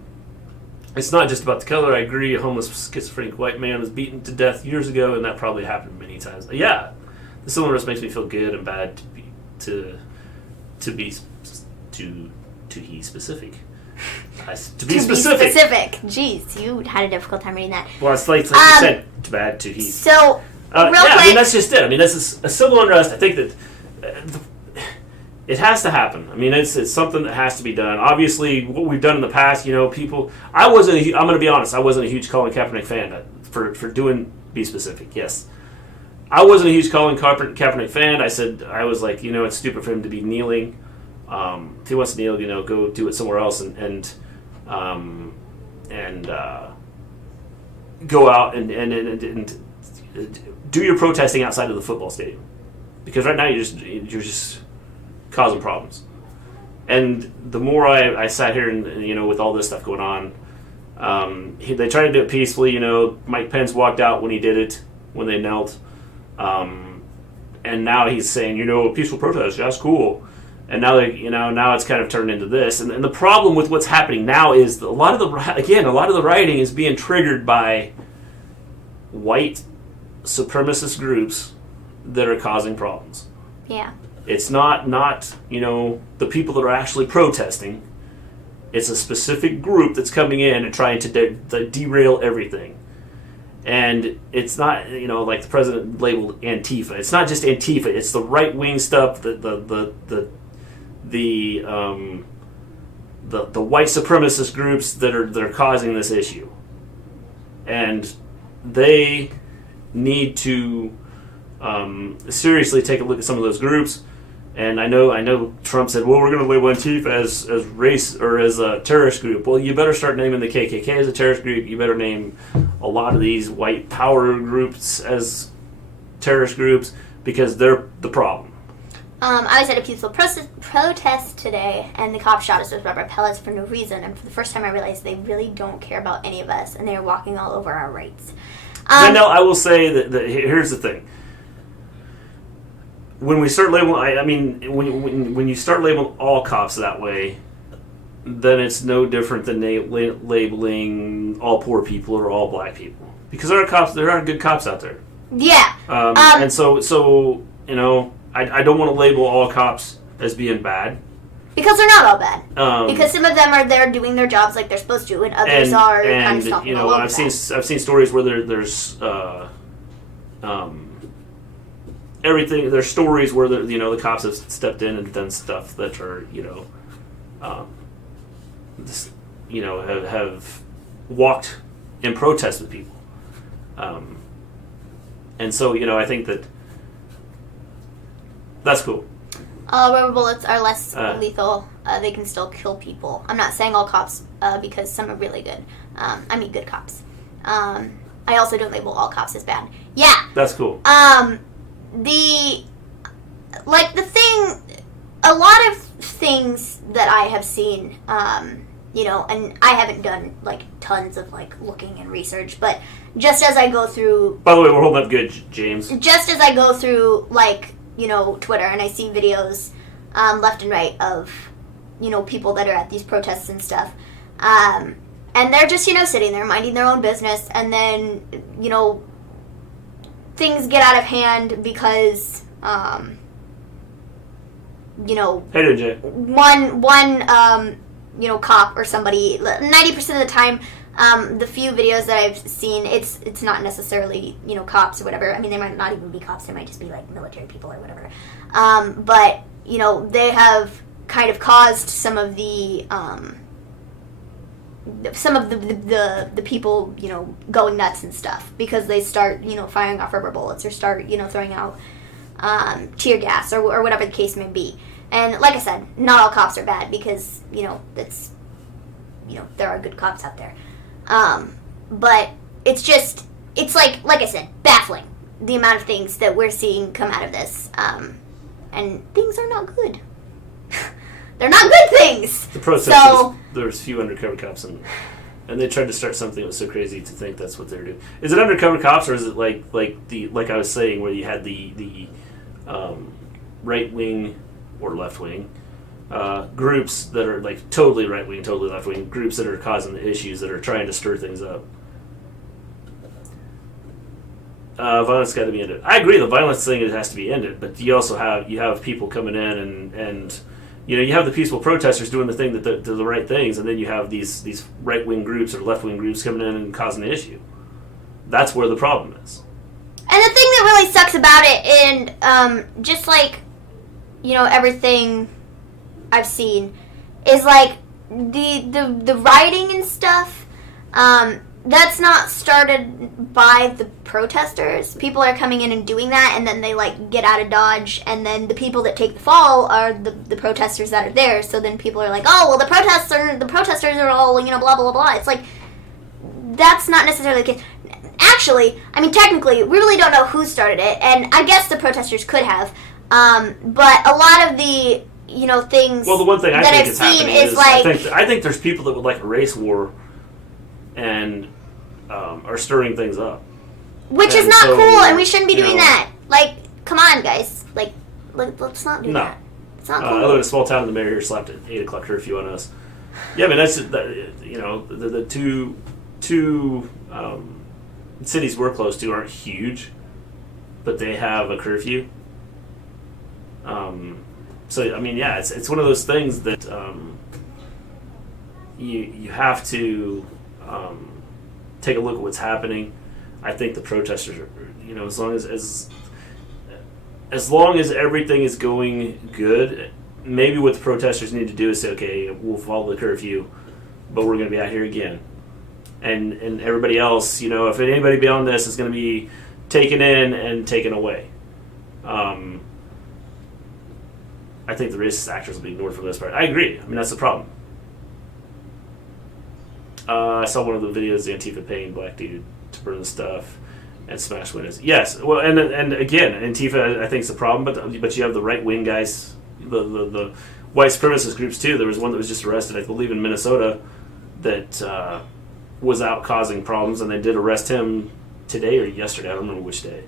It's not just about the color. I agree. A homeless schizophrenic white man was beaten to death years ago, and that probably happened many times. Yeah, the silliness makes me feel good and bad to be specific. To be specific. Jeez, you had a difficult time reading that. Well, it's like you said, too bad to he. So, real quick. I mean, that's just it. I mean, this is a civil unrest. I think that it has to happen. I mean, it's something that has to be done. Obviously, what we've done in the past, people. I'm going to be honest. I wasn't a huge Colin Kaepernick fan for doing. Be specific. Yes, I wasn't a huge Colin Kaepernick fan. I was like, it's stupid for him to be kneeling. If he wants to kneel, go out and do your protesting outside of the football stadium, because right now you're just causing problems. And the more I sat here and with all this stuff going on, they tried to do it peacefully. Mike Pence walked out when he did it, when they knelt, and now he's saying peaceful protest, that's cool. And now now it's kind of turned into this. And the problem with what's happening now is that a lot of the rioting is being triggered by white supremacist groups that are causing problems. Yeah. It's not the people that are actually protesting. It's a specific group that's coming in and trying to derail everything. And it's not, like the president labeled Antifa. It's not just Antifa. It's the right wing stuff. The white supremacist groups that are causing this issue, and they need to seriously take a look at some of those groups. And I know Trump said, well, we're going to label Antifa as race or as a terrorist group. Well, you better start naming the KKK as a terrorist group. You better name a lot of these white power groups as terrorist groups, because they're the problem. I was at a peaceful protest today, and the cops shot us with rubber pellets for no reason. And for the first time, I realized they really don't care about any of us, and they are walking all over our rights. I will say that here's the thing. When we start labeling, when you start labeling all cops that way, then it's no different than labeling all poor people or all black people, because there are good cops out there. Yeah. And so I don't want to label all cops as being bad, because they're not all bad. Because some of them are there doing their jobs like they're supposed to, and others are kind of stomping all over I've seen stories where there's everything. There's stories where the cops have stepped in and done stuff that are have walked in protest with people, and so I think that's cool. Rubber bullets are less lethal. They can still kill people. I'm not saying all cops, because some are really good. I mean, good cops. I also don't label all cops as bad. Yeah. That's cool. A lot of things that I have seen, and I haven't done, tons of, looking and research, but just as I go through... By the way, we're holding up good, James. Just as I go through, Twitter, and I see videos left and right of, people that are at these protests and stuff, and they're just, sitting there minding their own business, and then, things get out of hand because, Hey, Jay. one cop or somebody, 90% of the time, the few videos that I've seen, it's not necessarily, cops or whatever. I mean, they might not even be cops. They might just be, military people or whatever. But, they have kind of caused some of the people, going nuts and stuff, because they start, firing off rubber bullets or start, throwing out tear gas or whatever the case may be. And like I said, not all cops are bad, because, that's, there are good cops out there. But it's like I said, baffling, the amount of things that we're seeing come out of this. And things are not good. They're not good things. The protesters, there's few undercover cops, and they tried to start something that was so crazy to think that's what they're doing. Is it undercover cops, or is it like I was saying, where you had the right wing or left wing groups that are totally right wing, totally left wing groups that are causing the issues, that are trying to stir things up? Violence got to be ended. I agree, the violence thing has to be ended, but you also have people coming in and you have the peaceful protesters doing the thing that the right things, and then you have these right wing groups or left wing groups coming in and causing the issue. That's where the problem is. And the thing that really sucks about it, and just everything I've seen, is the rioting and stuff. That's not started by the protesters. People are coming in and doing that, and then they get out of Dodge, and then the people that take the fall are the protesters that are there. So then people are like, oh, well, the protesters are all, blah, blah, blah, blah. It's that's not necessarily the case. Actually, I mean, technically, we really don't know who started it, and I guess the protesters could have. But a lot of the, things well, the one thing I that think I've is seen happening is I think there's people that would like a race war and are stirring things up. Which is not cool, and we shouldn't be doing that. Like, come on, guys. Like, let's not do that. It's not cool. I live in a small town, and the mayor here slapped an 8 o'clock curfew on us. Yeah, I mean, that's, the two cities we're close to aren't huge, but they have a curfew. So, I mean, yeah, it's one of those things that you have to take a look at what's happening. I think the protesters are, as long as everything is going good, maybe what the protesters need to do is say, okay, we'll follow the curfew, but we're going to be out here again. And everybody else, if anybody beyond this is going to be taken in and taken away. I think the racist actors will be ignored for this part. I agree. I mean, that's the problem. I saw one of the videos, the Antifa paying black dude to burn the stuff and smash windows. Yes, well, and again, Antifa I think is the problem, but you have the right wing guys, the white supremacist groups too. There was one that was just arrested, I believe, in Minnesota, that was out causing problems, and they did arrest him today or yesterday. I don't remember which day.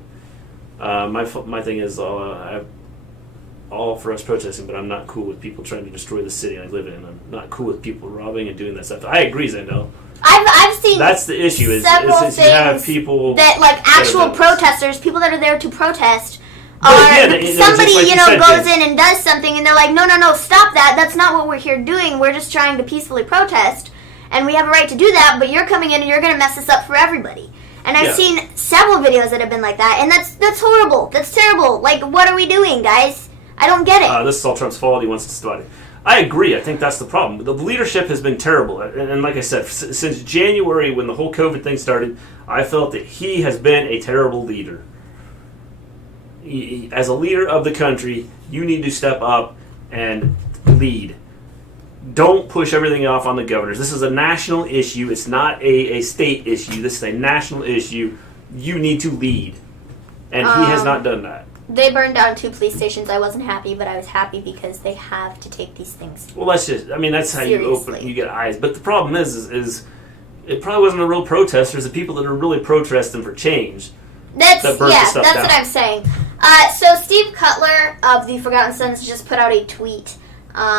My thing is, I'm all for us protesting, but I'm not cool with people trying to destroy the city I live in. I'm not cool with people robbing and doing that stuff. I agree, Zendel. I've seen that's the issue. Is you have people that actual protesters, people that are there to protest, again, somebody like goes in and does something, and they're like, no, stop that. That's not what we're here doing. We're just trying to peacefully protest, and we have a right to do that. But you're coming in and you're going to mess this up for everybody. And I've seen several videos that have been like that, and that's horrible. That's terrible. Like, what are we doing, guys? I don't get it. This is all Trump's fault. He wants to start it. I agree. I think that's the problem. The leadership has been terrible. And like I said, since January when the whole COVID thing started, I felt that he has been a terrible leader. As a leader of the country, you need to step up and lead. Don't push everything off on the governors. This is a national issue. It's not a state issue. This is a national issue. You need to lead. And he has not done that. They burned down 2 police stations. I wasn't happy, but I was happy because they have to take these things. Well, that's how you get eyes. But the problem is it probably wasn't the real protesters. The people that are really protesting for change. That's what I'm saying. So Steve Cutler of the Forgotten Sons just put out a tweet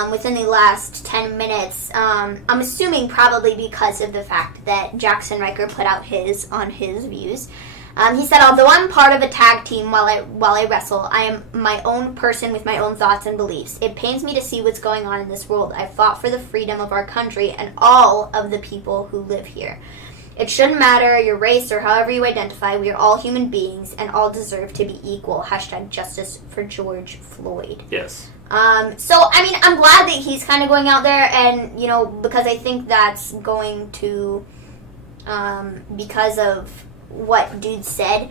within the last 10 minutes. I'm assuming probably because of the fact that Jackson Riker put out his views. He said, although I'm part of a tag team while I wrestle, I am my own person with my own thoughts and beliefs. It pains me to see what's going on in this world. I fought for the freedom of our country and all of the people who live here. It shouldn't matter your race or however you identify. We are all human beings and all deserve to be equal. #justice for George Floyd. Yes. So, I mean, I'm glad that he's kind of going out there and, because I think that's going to, because of what dude said,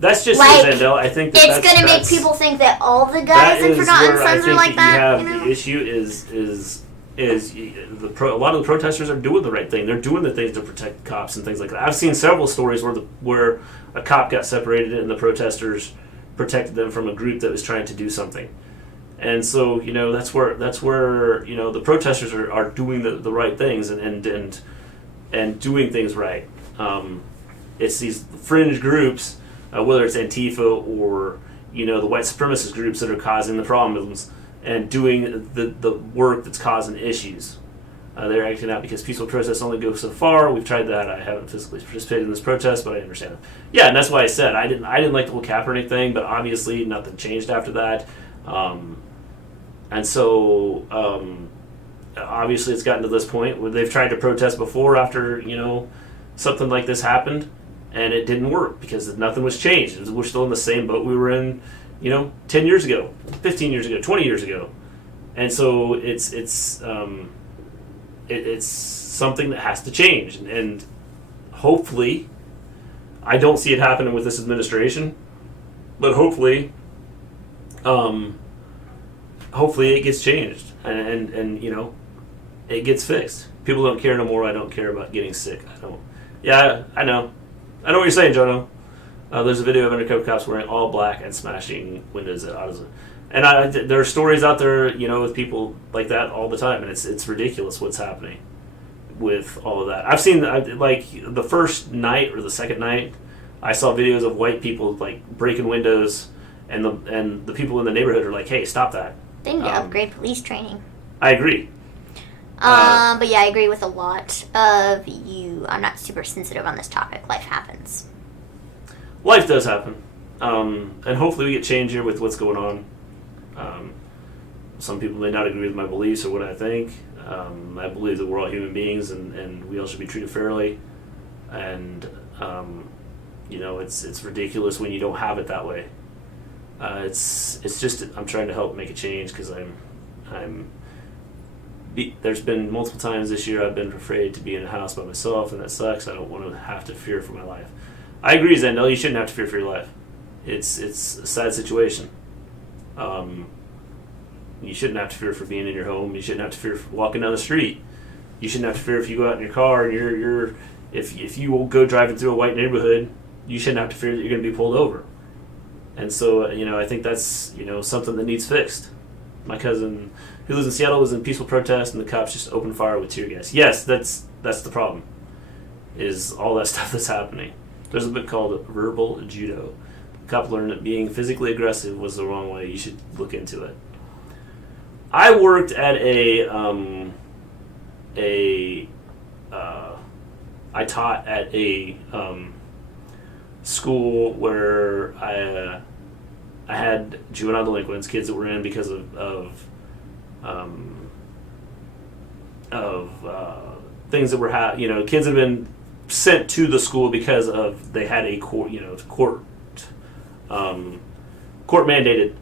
that's just Zendel. I think it's going to make people think that all the guys in Forgotten Sons are like that. The issue is a lot of the protesters are doing the right thing. They're doing the things to protect cops and things like that. I've seen several stories where a cop got separated and the protesters protected them from a group that was trying to do something. And so that's where the protesters are doing the right things and doing things right. It's these fringe groups, whether it's Antifa or the white supremacist groups that are causing the problems and doing the work that's causing issues. They're acting out because peaceful protests only go so far. We've tried that. I haven't physically participated in this protest, but I understand it. Yeah, and that's why I said I didn't like the whole Kaepernick thing, but obviously nothing changed after that. And so obviously it's gotten to this point where they've tried to protest before after something like this happened, and it didn't work because nothing was changed. We're still in the same boat we were in 10 years ago, 15 years ago, 20 years ago. And so it's something that has to change, and hopefully I don't see it happening with this administration, but hopefully it gets changed, and it gets fixed. People don't care no more. I don't care about getting sick. I don't. Yeah, I know. I know what you're saying, Jono. There's a video of undercover cops wearing all black and smashing windows at autos. And there are stories out there, with people like that all the time, and it's ridiculous what's happening with all of that. I've seen, the first night or the second night, I saw videos of white people, breaking windows, and the people in the neighborhood are like, hey, stop that. They need to upgrade police training. I agree. But yeah, I agree with a lot of you. I'm not super sensitive on this topic. Life happens. Life does happen. And hopefully we get change here with what's going on. Some people may not agree with my beliefs or what I think. I believe that we're all human beings and we all should be treated fairly. And, it's ridiculous when you don't have it that way. It's just, I'm trying to help make a change because there's been multiple times this year I've been afraid to be in a house by myself, and that sucks. I don't want to have to fear for my life. I agree, Zendel. You shouldn't have to fear for your life. It's a sad situation. You shouldn't have to fear for being in your home. You shouldn't have to fear for walking down the street. You shouldn't have to fear if you go out in your car and if you will go driving through a white neighborhood. You shouldn't have to fear that you're going to be pulled over. And so, I think that's something that needs fixed. My cousin, who lives in Seattle, was in peaceful protest, and the cops just opened fire with tear gas. Yes, that's the problem. Is all that stuff that's happening. There's a book called Verbal Judo. The cop learned that being physically aggressive was the wrong way. You should look into it. I worked at I taught at a school where I had juvenile delinquents, kids that were in because of things that were kids have been sent to the school because of they had a court mandated.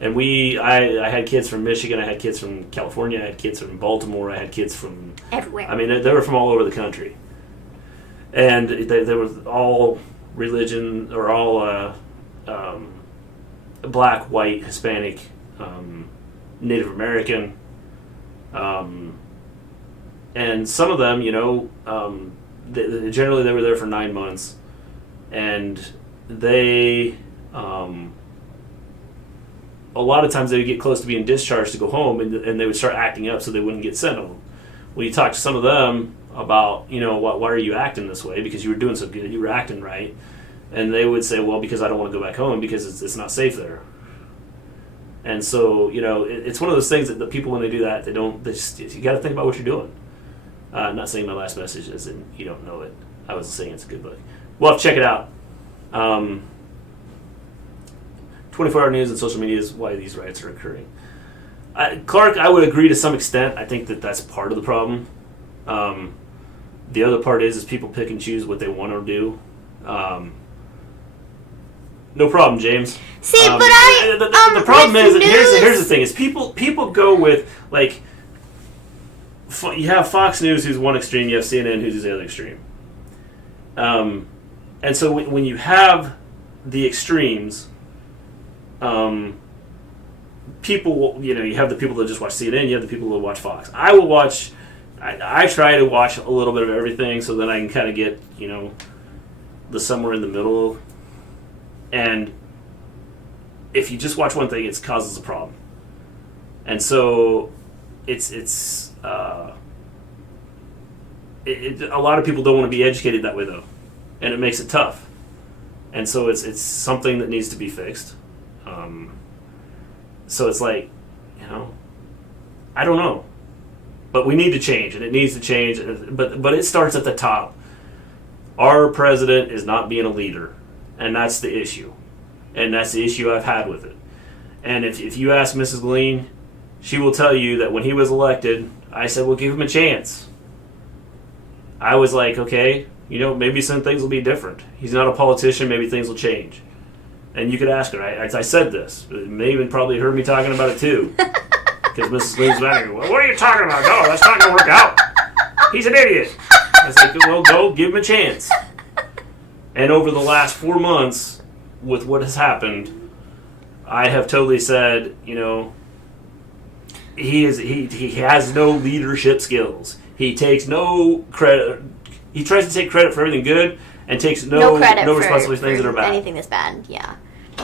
And I had kids from Michigan, I had kids from California, I had kids from Baltimore, I had kids from everywhere. I mean, they were from all over the country, and they were all religion or all black, white, Hispanic, Native American, and some of them, generally they were there for 9 months, and they. A lot of times they would get close to being discharged to go home, and they would start acting up so they wouldn't get sent home. Well, you talk to some of them about, why are you acting this way? Because you were doing so good, you were acting right. And they would say, well, because I don't want to go back home because it's not safe there. And so, it's one of those things that the people, when they do that, you got to think about what you're doing. I'm not saying my last message is that you don't know it. I was saying it's a good book. We'll have to check it out. 24-hour news and social media is why these riots are occurring. Clark, I would agree to some extent. I think that that's part of the problem. The other part is people pick and choose what they want to do. No problem, James. See, but the problem is, here's the thing: is people go with you have Fox News, who's one extreme, you have CNN, who's the other extreme, and so when you have the extremes. People, you have the people that just watch CNN, you have the people that watch Fox. I will watch, I try to watch a little bit of everything so that I can kind of get, the somewhere in the middle. And if you just watch one thing, it causes a problem. And so it's a lot of people don't want to be educated that way, though. And it makes it tough. And so it's something that needs to be fixed. So it's like, I don't know, but we need to change, and it needs to change. But it starts at the top. Our president is not being a leader, and that's the issue, and that's the issue I've had with it. And if you ask Mrs. Gleen, she will tell you that when he was elected, I said, well, give him a chance. I was like, okay, maybe some things will be different. He's not a politician. Maybe things will change. And you could ask her. I said this. Maven probably heard me talking about it too. Because Mrs. Gleen's mad. Well, what are you talking about? No, that's not going to work out. He's an idiot. I was like, well, go give him a chance. And over the last 4 months, with what has happened, I have totally said, he has no leadership skills. He takes no credit. He tries to take credit for everything good and takes no responsibility for things that are bad. Anything that's bad, yeah.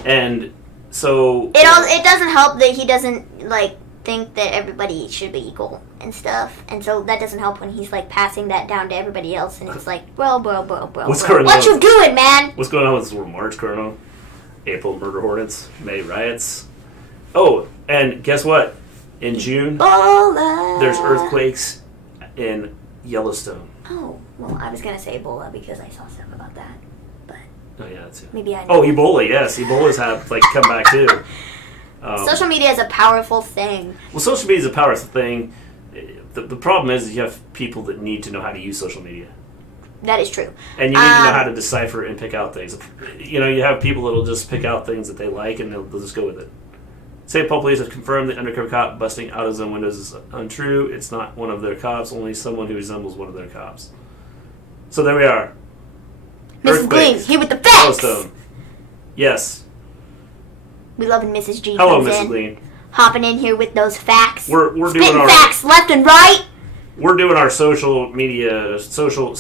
And so it doesn't help that he doesn't like think that everybody should be equal and stuff, and so that doesn't help when he's like passing that down to everybody else, and it's like, bro, what's going on? What you doing, man? What's going on with this world? March going on? April murder hornets, May riots. Oh, and guess what? In June, there's earthquakes in Yellowstone. Oh, well, I was gonna say Ebola because I saw stuff about that, but oh yeah, that's it. Maybe I know. Oh, Ebola, yes, Ebola's have like come back too. Social media is a powerful thing. Well, social media is a powerful thing. The problem is you have people that need to know how to use social media. That is true. And you need to know how to decipher and pick out things. You have people that will just pick out things that they like and they'll just go with it. St. Paul police have confirmed the undercover cop busting AutoZone windows is untrue. It's not one of their cops, only someone who resembles one of their cops. So there we are. Mrs. Gleen, here with the facts! Yellowstone. Yes. We love when Mrs. G Hello, comes Mrs. in. Gleen. Hopping in here with those facts. We're spitting doing our facts left and right. We're doing our social media. How do I want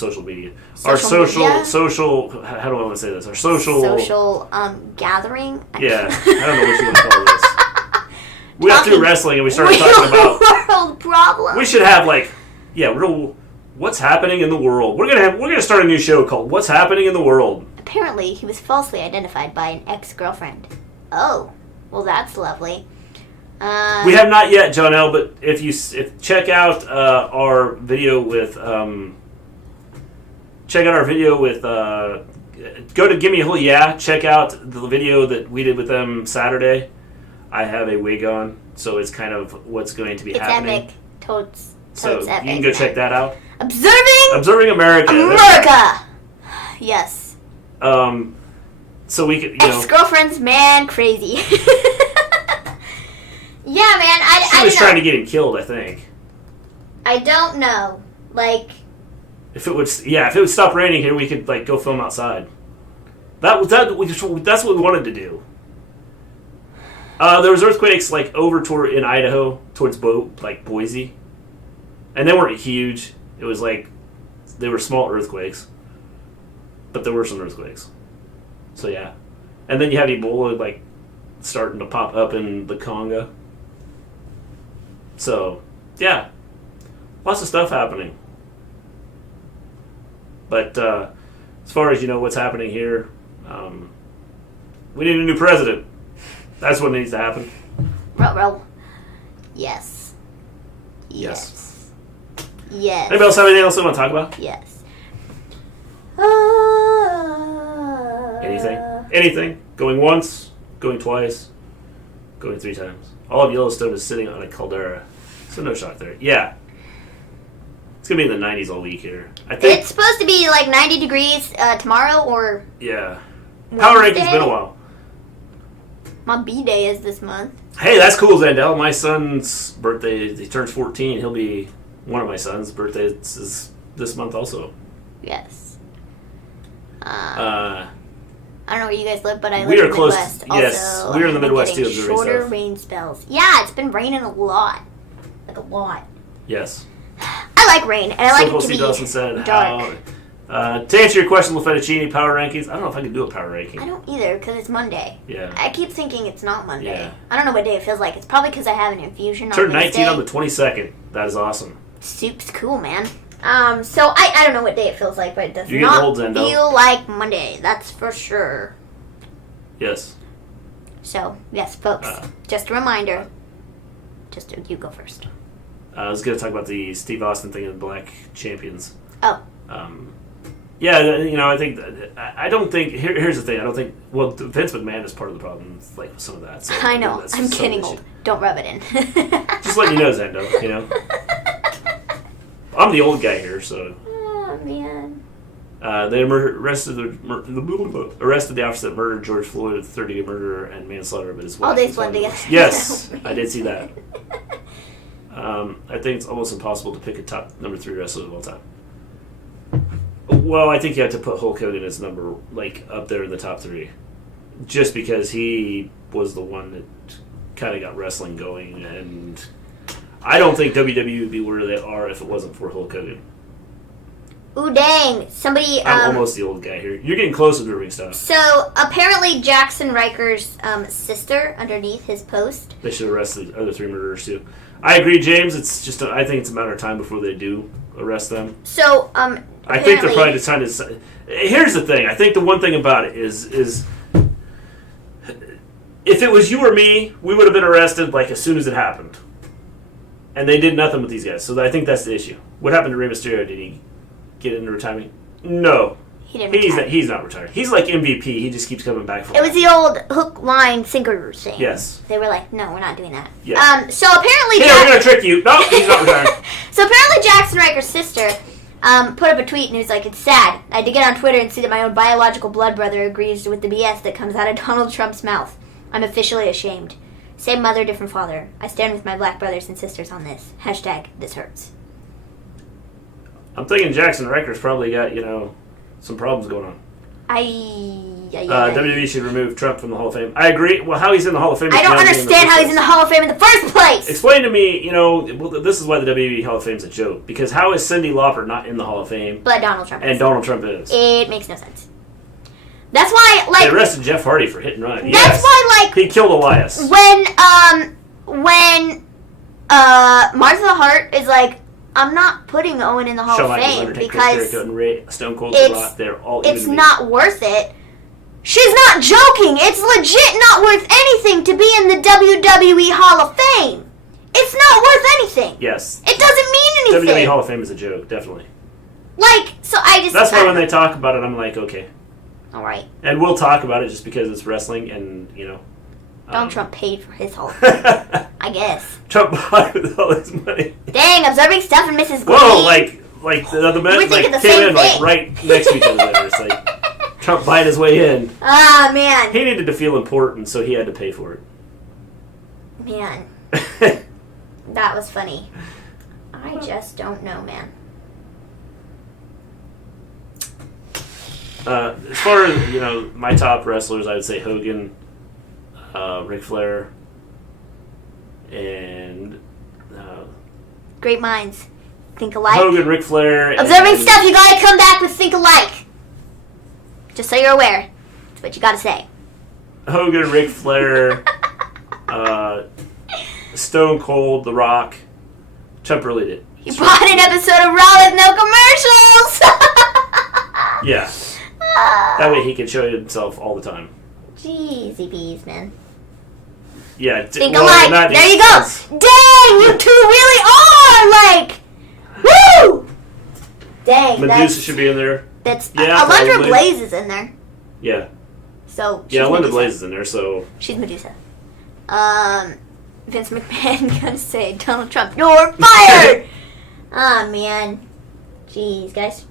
to say this? Our social gathering. Yeah, I don't know what you want to call this. We got through wrestling and we started talking about world problems. We should have real what's happening in the world. We're gonna start a new show called What's Happening in the World. Apparently, he was falsely identified by an ex-girlfriend. Oh, well, that's lovely. We have not yet, John L. But if check out our video with go to Give Me a Whole Yeah. Check out the video that we did with them Saturday. I have a wig on, so it's kind of what's going to be happening. Epic. Totes so epic. You can go check that out. Observing America. Yes. So we could ex-girlfriend's man crazy. Yeah, man. She was trying to get him killed, I think. I don't know. If it would stop raining here, we could go film outside. That's what we wanted to do. There was earthquakes in Idaho towards Boise, and they weren't huge. It was they were small earthquakes, but there were some earthquakes. So yeah, and then you have Ebola starting to pop up in the Congo. So, yeah, lots of stuff happening. But as far as what's happening here, we need a new president. That's what needs to happen. Yes. Anybody else have anything else they want to talk about? Yes. Anything? Going once, going twice, going 3 times. All of Yellowstone is sitting on a caldera, so no shock there. Yeah. It's going to be in the 90s all week here. I think it's supposed to be 90 degrees tomorrow or... Yeah. Power ranking's been a while. My B-day is this month. Hey, that's cool, Zandel. My son's birthday, he turns 14. He'll be one of my sons' birthdays is this month also. Yes. I don't know where you guys live, but I live we are in the close. Midwest. Yes, Also, we're in the Midwest too. Shorter rain spells. Yeah, it's been raining a lot. A lot. Yes. I like rain, and I like it to be Dawson said, dark. To answer your question, Fettuccine, power rankings, I don't know if I can do a power ranking. I don't either, because it's Monday. Yeah. I keep thinking it's not Monday. Yeah. I don't know what day it feels like. It's probably because I have an infusion Turned on Wednesday. 19 on the 22nd. That is awesome. Soup's cool, man. So I don't know what day it feels like, but it does You're not old, Zendo. feel like Monday. That's for sure. Yes. So, yes, folks, just a reminder. You go first. I was going to talk about the Steve Austin thing and the Black Champions. Oh. Yeah, I think I don't think here's the thing. I don't think Vince McMahon is part of the problem. With some of that. So I know. I'm getting old. Don't rub it in. Just letting you know, Zendo. I'm the old guy here, so. Oh man. They arrested the officer that murdered George Floyd with third-degree murder and manslaughter, but his wife. All they blend together. Yes, I did see that. I think it's almost impossible to pick a top number 3 wrestler of all time. Well, I think you have to put Hulk Hogan as number up there in the top 3, just because he was the one that kind of got wrestling going, and I don't think WWE would be where they are if it wasn't for Hulk Hogan. Ooh, dang. Somebody... I'm almost the old guy here. You're getting closer to ring stuff. So, apparently Jackson Riker's sister, underneath his post... They should arrest the other 3 murderers, too. I agree, James. It's just... I think it's a matter of time before they do arrest them. So, I think they're probably just trying to... Here's the thing. I think the one thing about it is if it was you or me, we would have been arrested like as soon as it happened. And they did nothing with these guys. So I think that's the issue. What happened to Rey Mysterio? Did he get into retirement? No. He didn't retire. He's not retired. He's like MVP. He just keeps coming back for it. Was the old hook, line, sinker thing. Yes. They were like, no, we're not doing that. Yes. So apparently... we're going to trick you. No, he's not retired. So apparently Jackson Riker's sister put up a tweet and he was like, it's sad. I had to get on Twitter and see that my own biological blood brother agrees with the BS that comes out of Donald Trump's mouth. I'm officially ashamed. Same mother, different father. I stand with my black brothers and sisters on this. Hashtag this hurts. I'm thinking Jackson Riker's probably got, some problems going on. WWE should remove Trump from the Hall of Fame. I agree. Well, how he's in the Hall of Fame... I don't understand how he's in the Hall of Fame in the first place! Explain to me, this is why the WWE Hall of Fame's a joke. Because how is Cyndi Lauper not in the Hall of Fame? But Donald Trump is. And Donald Trump is. It makes no sense. That's why, They arrested Jeff Hardy for hit and run. That's yes. why, He killed Elias. When Martha Hart is like, I'm not putting Owen in the Hall of Fame because Stone Cold, they're all it's not worth it. She's not joking. It's legit not worth anything to be in the WWE Hall of Fame. It's not worth anything. Yes. It doesn't mean anything. WWE Hall of Fame is a joke, definitely. That's why when they talk about it, I'm like, okay. All right. And we'll talk about it just because it's wrestling and, Donald Trump paid for his Hall of Fame. I guess. Trump bought it with all his money. Dang, observing stuff and Mrs. Gleen. Whoa, like the men came in thing. right next to each other there. It's like Trump buying his way in. Ah, man. He needed to feel important, so he had to pay for it. Man. That was funny. I just don't know, man. As far as, my top wrestlers, I would say Hogan, Ric Flair, and... Great minds. Think alike. Hogan, Ric Flair... Observing stuff, you gotta come back with think alike. Just so you're aware. That's what you gotta say. Hogan, Ric Flair, Stone Cold, The Rock. Trump really did. You bought an episode of Raw with no commercials! Yeah. That way he can show himself all the time. Jeezy bees, man. Yeah. Think alike. There you go. Dang, you two really are like, woo! Dang. Medusa should be in there. That's Alundra Blaze is in there. Yeah. So yeah, Alundra Blaze is in there. So she's Medusa. Vince McMahon gonna say Donald Trump, you're fired. Ah, man. Jeez, guys.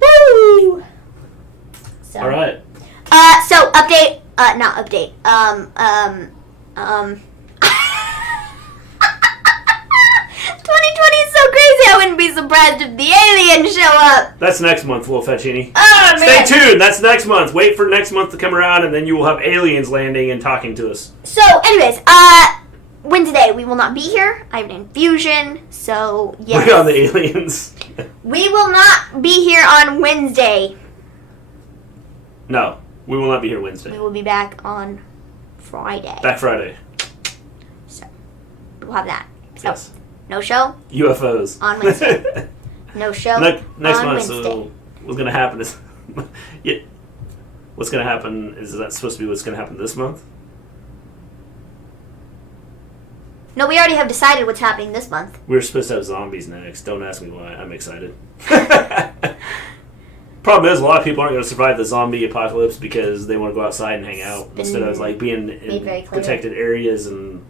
Woo! So, all right. So update. Not update. 2020 is so crazy. I wouldn't be surprised if the aliens show up. That's next month, Will Fetchini. Oh, man. Stay tuned. That's next month. Wait for next month to come around, and then you will have aliens landing and talking to us. So, anyways, Wednesday we will not be here. I have an infusion, so yes. We're on the aliens. We will not be here on Wednesday. No, we will not be here Wednesday. We will be back on Friday. Back Friday. So, we'll have that. So, yes. No show? UFOs. On Wednesday. No show next on month, Wednesday. So what's going to happen is... yeah. What's going to happen, is that supposed to be what's going to happen this month? No, we already have decided what's happening this month. We're supposed to have zombies next. Don't ask me why. I'm excited. Problem is, a lot of people aren't going to survive the zombie apocalypse because they want to go outside and hang out instead of being in protected areas and...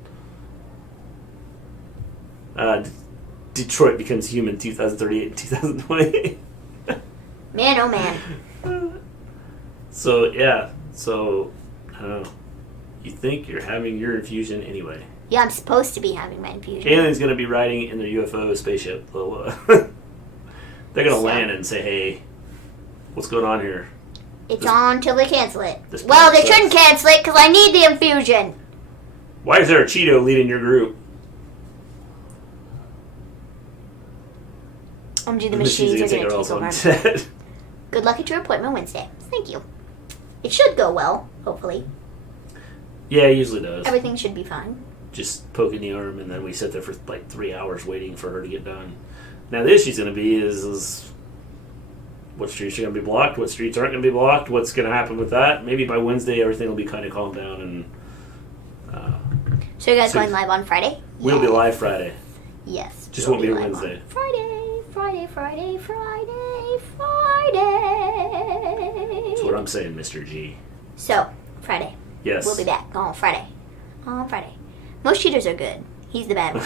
Detroit becomes human 2038 and 2020. Man, oh man. So, yeah. So, I don't know. You think you're having your infusion anyway. Yeah, I'm supposed to be having my infusion. Alien's going to be riding in their UFO spaceship. They're going to land and say, hey, what's going on here? It's on till they cancel it. Well, they shouldn't cancel it because I need the infusion. Why is there a Cheeto leading your group? The machines are going to take also over. instead. Good luck at your appointment Wednesday. Thank you. It should go well, hopefully. Yeah, it usually does. Everything should be fine. Just poking the arm, and then we sit there for like 3 hours waiting for her to get done. Now, the issue's going to be is what streets are going to be blocked, what streets aren't going to be blocked, what's going to happen with that. Maybe by Wednesday, everything will be kind of calmed down. And so you guys going live on Friday? We'll be live Friday. Yes. Just won't be Wednesday. Friday. That's what I'm saying, Mr. G. So, Friday. Yes. We'll be back on Friday. Most cheaters are good. He's the bad one.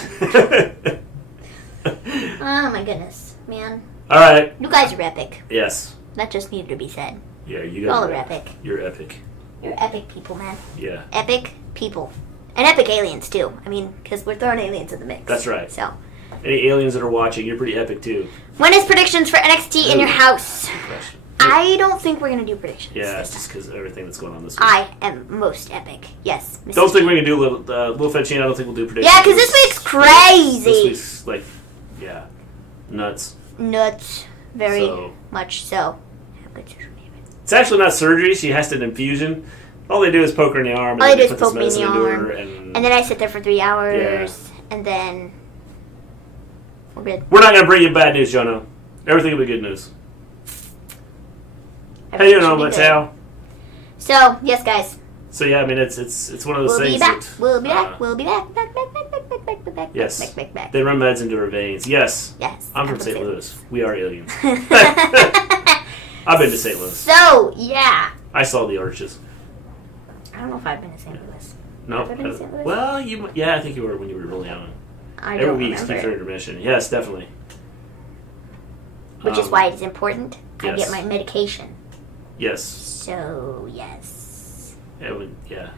Oh my goodness, man. All right. You guys are epic. Yes. That just needed to be said. Yeah, you guys all are epic. You're epic. You're epic people, man. Yeah. Epic people. And epic aliens, too. I mean, because we're throwing aliens in the mix. That's right. So. Any aliens that are watching, you're pretty epic, too. When is predictions for NXT in your house? Good question. I don't think we're going to do predictions. Yeah, it's just because of everything that's going on this week. I am most epic. Yes. Mrs. Don't think we're going to do Little Fetching. I don't think we'll do predictions. Yeah, because this week's crazy. This week's, like, yeah, nuts. Nuts. Very much so. It's actually not surgery. She has an infusion. All they do is poke her in the arm. All they do is poke me in the arm. And then I sit there for 3 hours. Yeah. And then we're good. We're not going to bring you bad news, Jono. Everything will be good news. How you doing, Mateo? So, yes, guys. So, yeah, I mean, it's one of those things. We'll be back. Back. Yes. Back. They run meds into her veins. Yes. Yes. I'm from St. Louis. We are aliens. I've been to St. Louis. So, yeah. I saw the arches. I don't know if I've been to St. Louis. No. Have I been to St. Louis? Well, I think you were when you were really young. Every week keeps your intermission. Yes, definitely. Which is why it is important. Yes. I get my medication. Yes. So, yes. Yeah.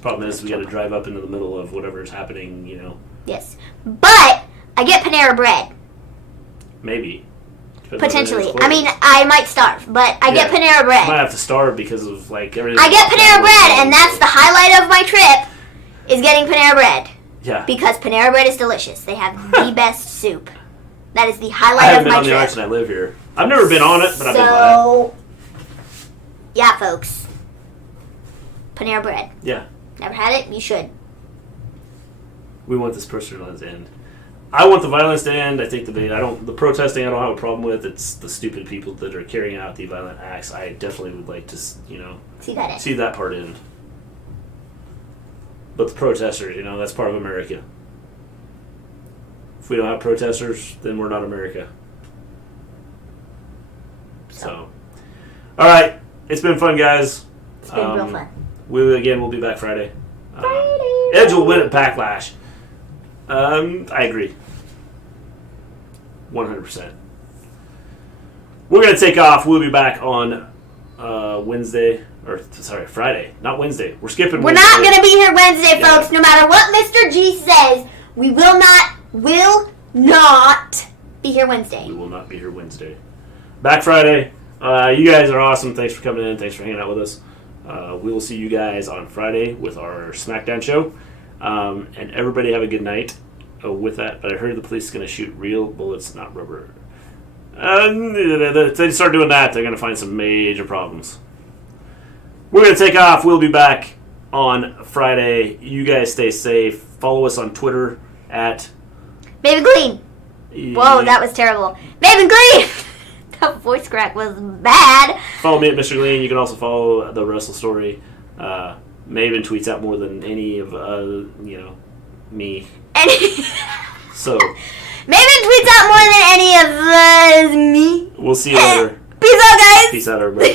Problem is, we got to drive up into the middle of whatever's happening, you know. Yes. But I get Panera Bread. Maybe. Potentially. I mean, I might starve, but I get Panera Bread. I might have to starve because of, like, everything. I get Panera Bread, and that's the highlight of my trip, is getting Panera Bread. Yeah. Because Panera Bread is delicious. They have the best soup. That is the highlight of my trip. I haven't been on the arch and I live here. I've never been on it, but I've been by it. Yeah, folks. Panera Bread. Yeah. Never had it? You should. We want this personal to end. I want the violence to end. I think the protesting I don't have a problem with. It's the stupid people that are carrying out the violent acts. I definitely would like to, see that part end. But the protesters, that's part of America. If we don't have protesters, then we're not America. So, all right. It's been fun, guys. It's been real fun. We'll be back Friday. Edge will win at Backlash. I agree. 100%. We're going to take off. We'll be back on Friday. Not Wednesday. We're skipping Wednesday. We're not going to be here Wednesday, folks. No matter what Mr. G says, we will not be here Wednesday. We will not be here Wednesday. Back Friday. You guys are awesome. Thanks for coming in. Thanks for hanging out with us. We will see you guys on Friday with our SmackDown show. And everybody have a good night with that. But I heard the police is going to shoot real bullets, not rubber. If they start doing that, they're going to find some major problems. We're going to take off. We'll be back on Friday. You guys stay safe. Follow us on Twitter at Maven Gleen. Whoa, that was terrible. Maven Gleen! That voice crack was bad. Follow me at Mr. Gleen. You can also follow the Wrestle Story. Maven tweets out more than any of, me. So. Maven tweets out more than any of me. We'll see you later. Peace out, guys. Peace out, everybody.